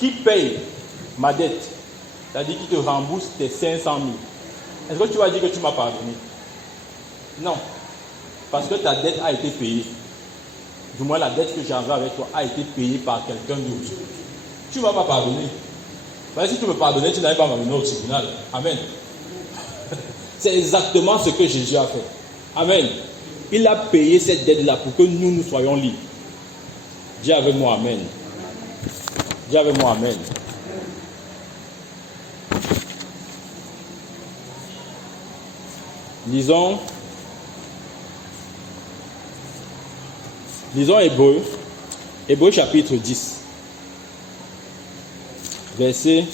qui paye ma dette, c'est-à-dire qui te rembourse tes 500 000. Est-ce que tu vas dire que tu m'as pardonné? Non. Parce que ta dette a été payée. Du moins, la dette que j'avais avec toi a été payée par quelqu'un d'autre. Tu ne vas pas pardonner. Parce que si tu me pardonnais, tu n'allais pas m'amener au tribunal. Amen. C'est exactement ce que Jésus a fait. Amen. Il a payé cette dette-là pour que nous soyons libres. Dis avec moi, Amen. Dis avec moi, Amen. Lisons Hébreux chapitre 10, verset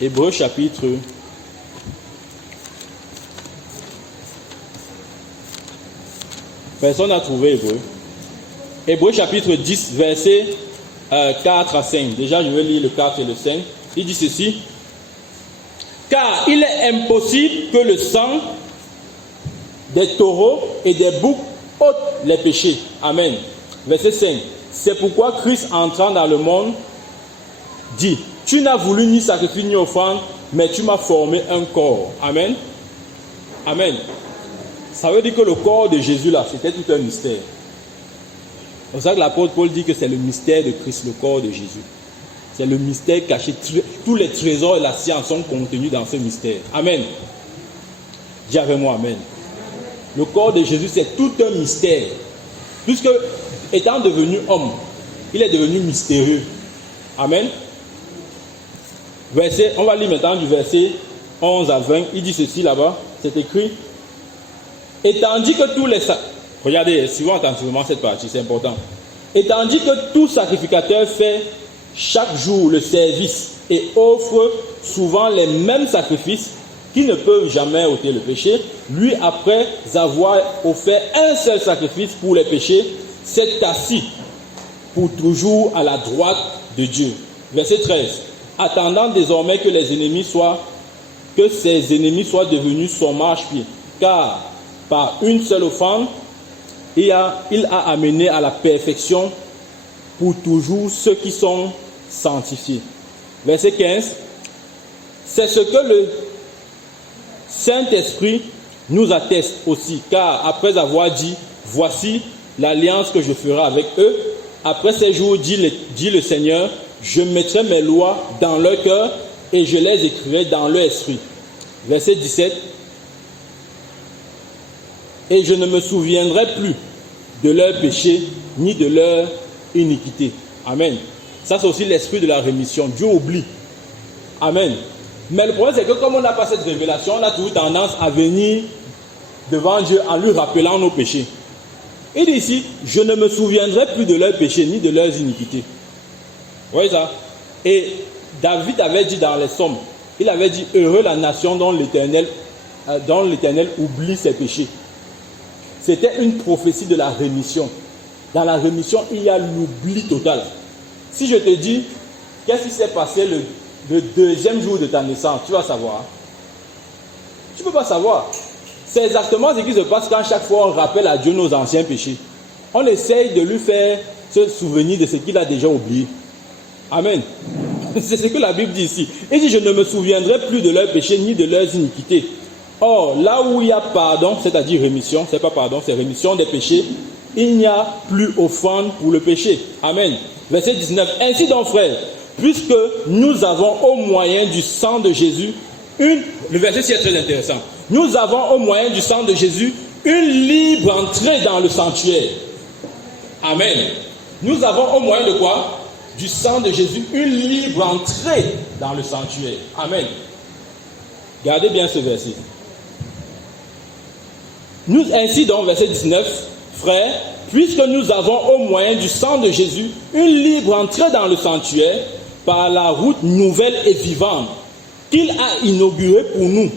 Hébreux chapitre 10, verset 4 à 5. Déjà, je vais lire le 4 et le 5. Il dit ceci. Car il est impossible que le sang des taureaux et des boucs ôte les péchés. Amen. Verset 5. C'est pourquoi Christ entrant dans le monde dit, tu n'as voulu ni sacrifice ni offrande, mais tu m'as formé un corps. Amen. Amen. Ça veut dire que le corps de Jésus là, c'était tout un mystère. C'est pour ça que l'apôtre Paul dit que c'est le mystère de Christ, le corps de Jésus. C'est le mystère caché. Tous les trésors de la science sont contenus dans ce mystère. Amen. Dis avec moi, Amen. Le corps de Jésus, c'est tout un mystère. Puisque, étant devenu homme, il est devenu mystérieux. Amen. On va lire maintenant du verset 11 à 20. Il dit ceci là-bas. C'est écrit. Et tandis que tous les... Regardez, suivons attentivement cette partie, c'est important. Et tandis que tout sacrificateur fait chaque jour le service et offre souvent les mêmes sacrifices qui ne peuvent jamais ôter le péché, lui, après avoir offert un seul sacrifice pour les péchés, s'est assis pour toujours à la droite de Dieu. Verset 13. Attendant désormais que ses ennemis soient devenus son marchepied, car par une seule offrande, il a amené à la perfection pour toujours ceux qui sont sanctifiés. Verset 15. C'est ce que le Saint-Esprit nous atteste aussi, car après avoir dit, voici l'alliance que je ferai avec eux, après ces jours, dit le Seigneur, je mettrai mes lois dans leur cœur et je les écrirai dans leur esprit. Verset 17. Et je ne me souviendrai plus de leur péché ni de leur iniquité. Amen. Ça, c'est aussi l'esprit de la rémission. Dieu oublie. Amen. Mais le problème, c'est que comme on n'a pas cette révélation, on a toujours tendance à venir devant Dieu en lui rappelant nos péchés. Il dit ici, je ne me souviendrai plus de leurs péchés ni de leurs iniquités. Vous voyez ça? Et David avait dit dans les Psaumes, il avait dit, heureux la nation dont l'Éternel oublie ses péchés. C'était une prophétie de la rémission. Dans la rémission, il y a l'oubli total. Si je te dis, qu'est-ce qui s'est passé le deuxième jour de ta naissance, tu vas savoir. Tu ne peux pas savoir. C'est exactement ce qui se passe quand chaque fois on rappelle à Dieu nos anciens péchés. On essaye de lui faire se souvenir de ce qu'il a déjà oublié. Amen. C'est ce que la Bible dit ici. Il dit, je ne me souviendrai plus de leurs péchés ni de leurs iniquités. Or, là où il y a pardon, c'est-à-dire rémission, c'est pas pardon, c'est rémission des péchés, il n'y a plus offrande pour le péché. Amen. Verset 19. Ainsi donc, frères, puisque nous avons au moyen du sang de Jésus le verset ci est très intéressant. Nous avons au moyen du sang de Jésus une libre entrée dans le sanctuaire. Amen. Nous avons au moyen de quoi? Du sang de Jésus une libre entrée dans le sanctuaire. Amen. Gardez bien ce verset. Nous, ainsi donc, verset 19, frères, puisque nous avons au moyen du sang de Jésus une libre entrée dans le sanctuaire par la route nouvelle et vivante qu'il a inaugurée pour nous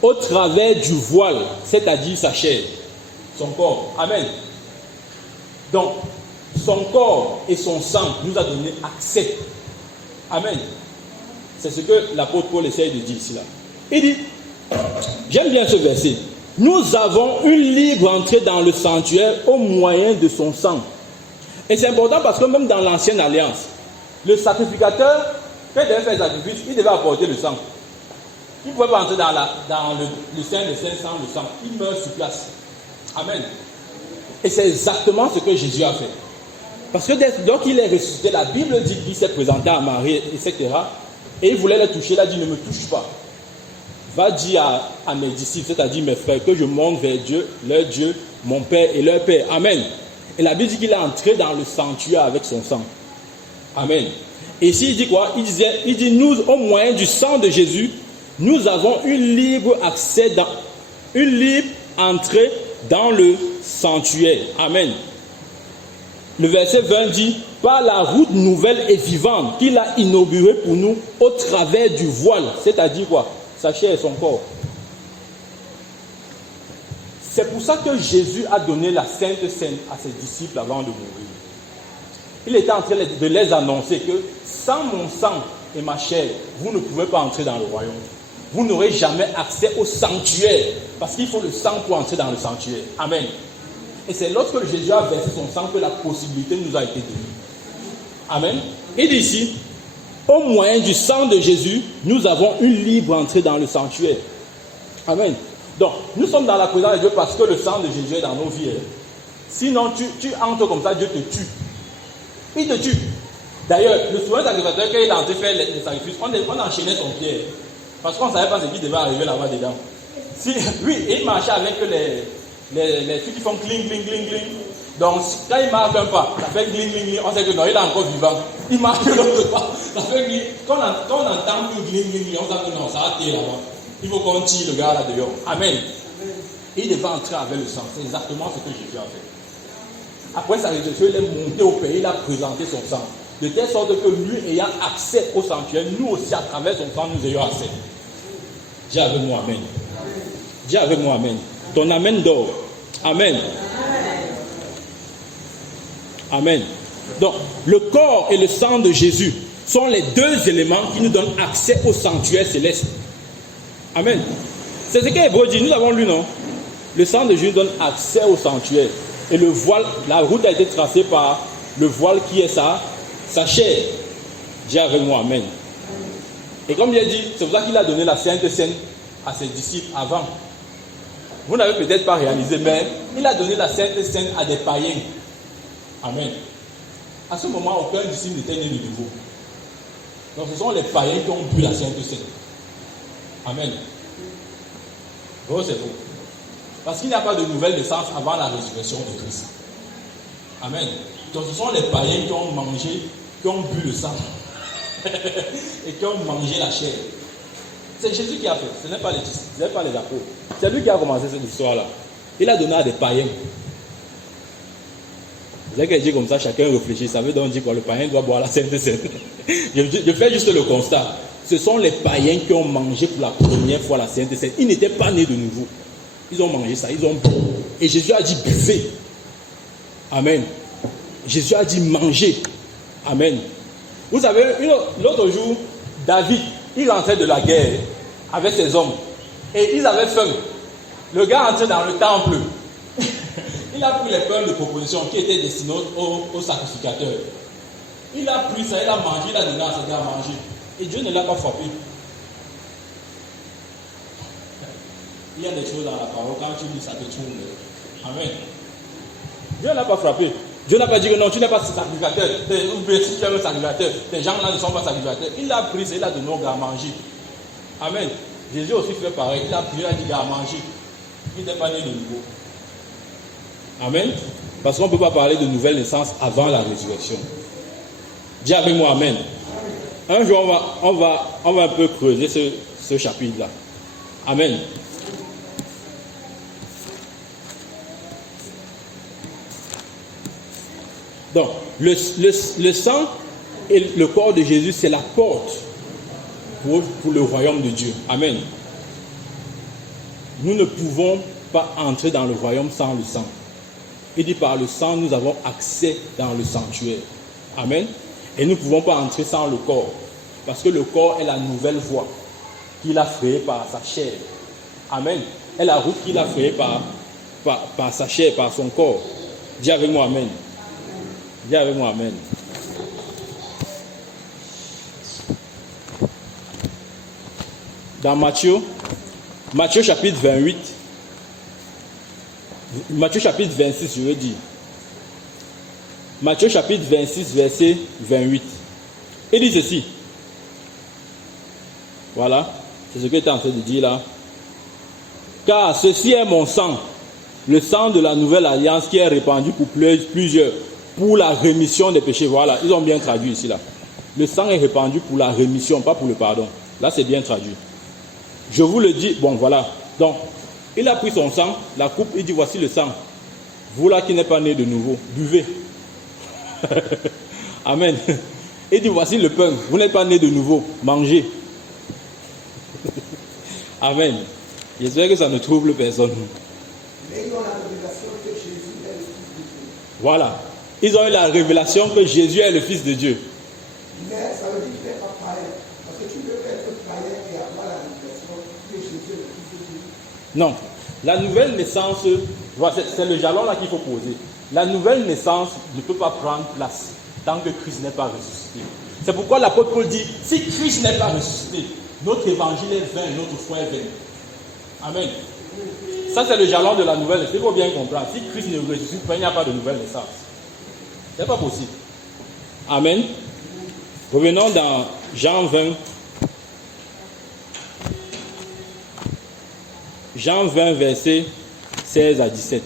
au travers du voile, c'est-à-dire sa chair, son corps. Amen. Donc, son corps et son sang nous a donné accès. Amen. C'est ce que l'apôtre Paul essaie de dire ici. Là. Il dit, j'aime bien ce verset, nous avons une libre entrée dans le sanctuaire au moyen de son sang. Et c'est important parce que même dans l'ancienne alliance, le sacrificateur, quand il devait faire le sacrifice, il devait apporter le sang. Il ne pouvait pas entrer dans le sein des saints sans le sang. Il meurt sur place. Amen. Et c'est exactement ce que Jésus a fait. Parce que donc il est ressuscité, la Bible dit qu'il s'est présenté à Marie, etc. Et il voulait le toucher, il a dit ne me touche pas. Va dire à mes disciples, c'est-à-dire mes frères, que je monte vers Dieu, leur Dieu, mon Père et leur Père. Amen. Et la Bible dit qu'il est entré dans le sanctuaire avec son sang. Amen. Et ici il dit quoi? Il dit nous, au moyen du sang de Jésus, nous avons une libre entrée dans le sanctuaire. Amen. Le verset 20 dit, par la route nouvelle et vivante qu'il a inaugurée pour nous au travers du voile. C'est-à-dire quoi? Sa chair et son corps. C'est pour ça que Jésus a donné la Sainte Seine à ses disciples avant de mourir. Il était en train de les annoncer que sans mon sang et ma chair, vous ne pouvez pas entrer dans le royaume. Vous n'aurez jamais accès au sanctuaire. Parce qu'il faut le sang pour entrer dans le sanctuaire. Amen. Et c'est lorsque Jésus a versé son sang que la possibilité nous a été donnée. Amen. Il dit ici, au moyen du sang de Jésus, nous avons une libre entrée dans le sanctuaire. Amen. Donc, nous sommes dans la présence de Dieu parce que le sang de Jésus est dans nos vies. Sinon, tu entres comme ça, Dieu te tue. Il te tue. D'ailleurs, le souverain sacrificateur, quand il est entré faire les sacrifices, on enchaînait son pied. Parce qu'on ne savait pas ce qui devait arriver là-bas dedans. Oui, il marchait avec les trucs qui font cling, cling, cling, cling. Donc, quand il marque un pas, ça fait cling, cling, cling. On sait que non, il est encore vivant. Il marque l'autre pas, ça fait cling. Quand on entend plus cling, cling, cling, on sait que non, ça a été là-bas. Il faut qu'on tire le gars là dehors. Amen. Et il devait entrer avec le sang. C'est exactement ce que Jésus a fait. Après sa résurrection, il est monté au pays, il a présenté son sang. De telle sorte que lui ayant accès au sanctuaire, nous aussi à travers son sang, nous ayons accès. Dis avec moi Amen. Dis avec moi Amen. Ton Amen dort. Amen. Amen. Donc, le corps et le sang de Jésus sont les deux éléments qui nous donnent accès au sanctuaire céleste. Amen. C'est ce qu'Hébreu dit. Nous avons lu, non? Le sang de Jésus donne accès au sanctuaire. Et le voile, la route a été tracée par le voile qui est sa chair. Dis avec moi Amen. Et comme il a dit, c'est pour ça qu'il a donné la Sainte Seine à ses disciples avant. Vous n'avez peut-être pas réalisé, mais il a donné la Sainte Seine à des païens. Amen. À ce moment, aucun disciple n'était né de nouveau. Donc ce sont les païens qui ont bu la Sainte Seine. Amen. Oh, c'est faux. Parce qu'il n'y a pas de nouvelle naissance avant la résurrection de Christ. Amen. Donc ce sont les païens qui ont mangé, qui ont bu le sang. Et qui ont mangé la chair. C'est Jésus qui a fait. Ce n'est pas les disciples, ce n'est pas les apôtres. C'est lui qui a commencé cette histoire-là. Il a donné à des païens. Vous savez qu'elle dit comme ça, chacun réfléchit. Ça veut donc dire quoi? Le païen doit boire la Sainte Seine. Je fais juste le constat. Ce sont les païens qui ont mangé pour la première fois la Sainte Seine. Ils n'étaient pas nés de nouveau. Ils ont mangé ça, ils ont bu. Et Jésus a dit buvez. Amen. Jésus a dit mangez. Amen. Vous savez, l'autre jour, David, il rentrait de la guerre avec ses hommes. Et ils avaient faim. Le gars entrait dans le temple. Il a pris les pains de proposition qui étaient destinés aux sacrificateurs. Il a pris ça, il a mangé, il a donné à ses gars à manger. Et Dieu ne l'a pas frappé. Il y a des choses dans la parole, quand tu lis ça te tourne. Amen. Dieu ne l'a pas frappé. Dieu n'a pas dit que non, tu n'es pas sacrificateur. Ou bien si tu es un sacrificateur, tes gens là ne sont pas sacrificateurs. Il l'a pris, il a donné au gars à manger. Amen. Jésus aussi fait pareil. Il a pris, il a dit gars à manger. Il n'est pas né de nouveau. Amen. Parce qu'on ne peut pas parler de nouvelle naissance avant la résurrection. Dis avec moi Amen. Un jour, on va un peu creuser ce chapitre-là. Amen. Donc, le sang et le corps de Jésus, c'est la porte pour le royaume de Dieu. Amen. Nous ne pouvons pas entrer dans le royaume sans le sang. Il dit par le sang, nous avons accès dans le sanctuaire. Amen. Et nous ne pouvons pas entrer sans le corps. Parce que le corps est la nouvelle voie qu'il a créée par sa chair. Amen. Et la route qu'il a créée par sa chair, par son corps. Dis avec moi Amen. Dis avec moi Amen. Dans Matthieu chapitre 28, Matthieu chapitre 26, je veux dire. Matthieu chapitre 26, verset 28. Il dit ceci. Voilà, c'est ce que tu es en train de dire là. Car ceci est mon sang, le sang de la nouvelle alliance qui est répandu pour plusieurs, pour la rémission des péchés. Voilà, ils ont bien traduit ici là. Le sang est répandu pour la rémission, pas pour le pardon. Là, c'est bien traduit. Je vous le dis, bon voilà. Donc, il a pris son sang, la coupe, il dit voici le sang. Vous là qui n'êtes pas né de nouveau, buvez. Amen. Il dit voici le pain, vous n'êtes pas né de nouveau, mangez. Amen. J'espère que ça ne trouble personne. Mais ils ont la révélation que Jésus est le Fils de Dieu. Voilà. Ils ont eu la révélation que Jésus est le Fils de Dieu. Mais ça veut dire que tu n'es pas païen. Parce que tu peux être païen et avoir la révélation que Jésus est le Fils de Dieu. Non. La nouvelle naissance, c'est le jalon là qu'il faut poser. La nouvelle naissance ne peut pas prendre place tant que Christ n'est pas ressuscité. C'est pourquoi l'apôtre Paul dit, si Christ n'est pas ressuscité, notre évangile est vain, notre foi est vaine. Amen. Ça, c'est le jalon de la nouvelle naissance. Il faut bien comprendre. Si Christ ne ressuscite pas, il n'y a pas de nouvelle naissance. Ce n'est pas possible. Amen. Revenons dans Jean 20. Jean 20, versets 16 à 17.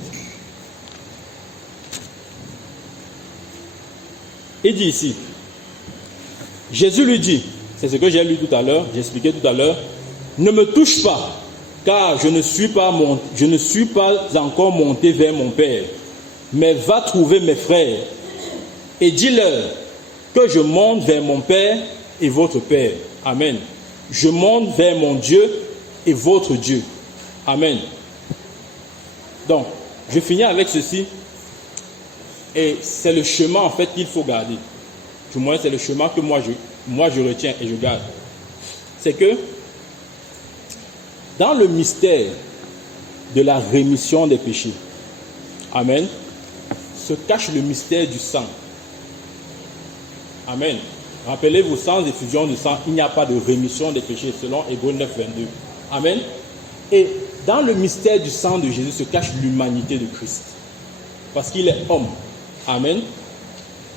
Il dit ici, Jésus lui dit, c'est ce que j'ai lu tout à l'heure, j'ai expliqué tout à l'heure, ne me touche pas, car je ne suis pas encore monté vers mon Père, mais va trouver mes frères et dis-leur que je monte vers mon Père et votre Père. Amen. Je monte vers mon Dieu et votre Dieu. Amen. Donc, je finis avec ceci. Et c'est le chemin en fait qu'il faut garder. Du moins, c'est le chemin que moi je retiens et je garde. C'est que dans le mystère de la rémission des péchés, amen, se cache le mystère du sang. Amen. Rappelez-vous, sans effusion de sang, il n'y a pas de rémission des péchés, selon Hébreux 9, 22. Amen. Et dans le mystère du sang de Jésus se cache l'humanité de Christ. Parce qu'il est homme. Amen.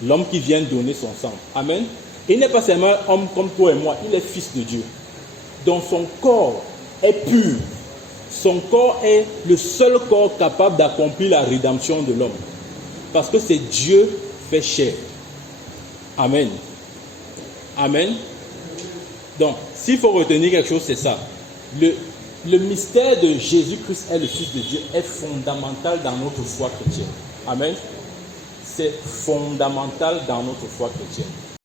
L'homme qui vient donner son sang. Amen. Et il n'est pas seulement un homme comme toi et moi, il est fils de Dieu. Donc son corps est pur. Son corps est le seul corps capable d'accomplir la rédemption de l'homme. Parce que c'est Dieu fait chair. Amen. Amen. Donc, s'il faut retenir quelque chose, c'est ça. Le mystère de Jésus-Christ est le Fils de Dieu est fondamental dans notre foi chrétienne. Amen. C'est fondamental dans notre foi chrétienne.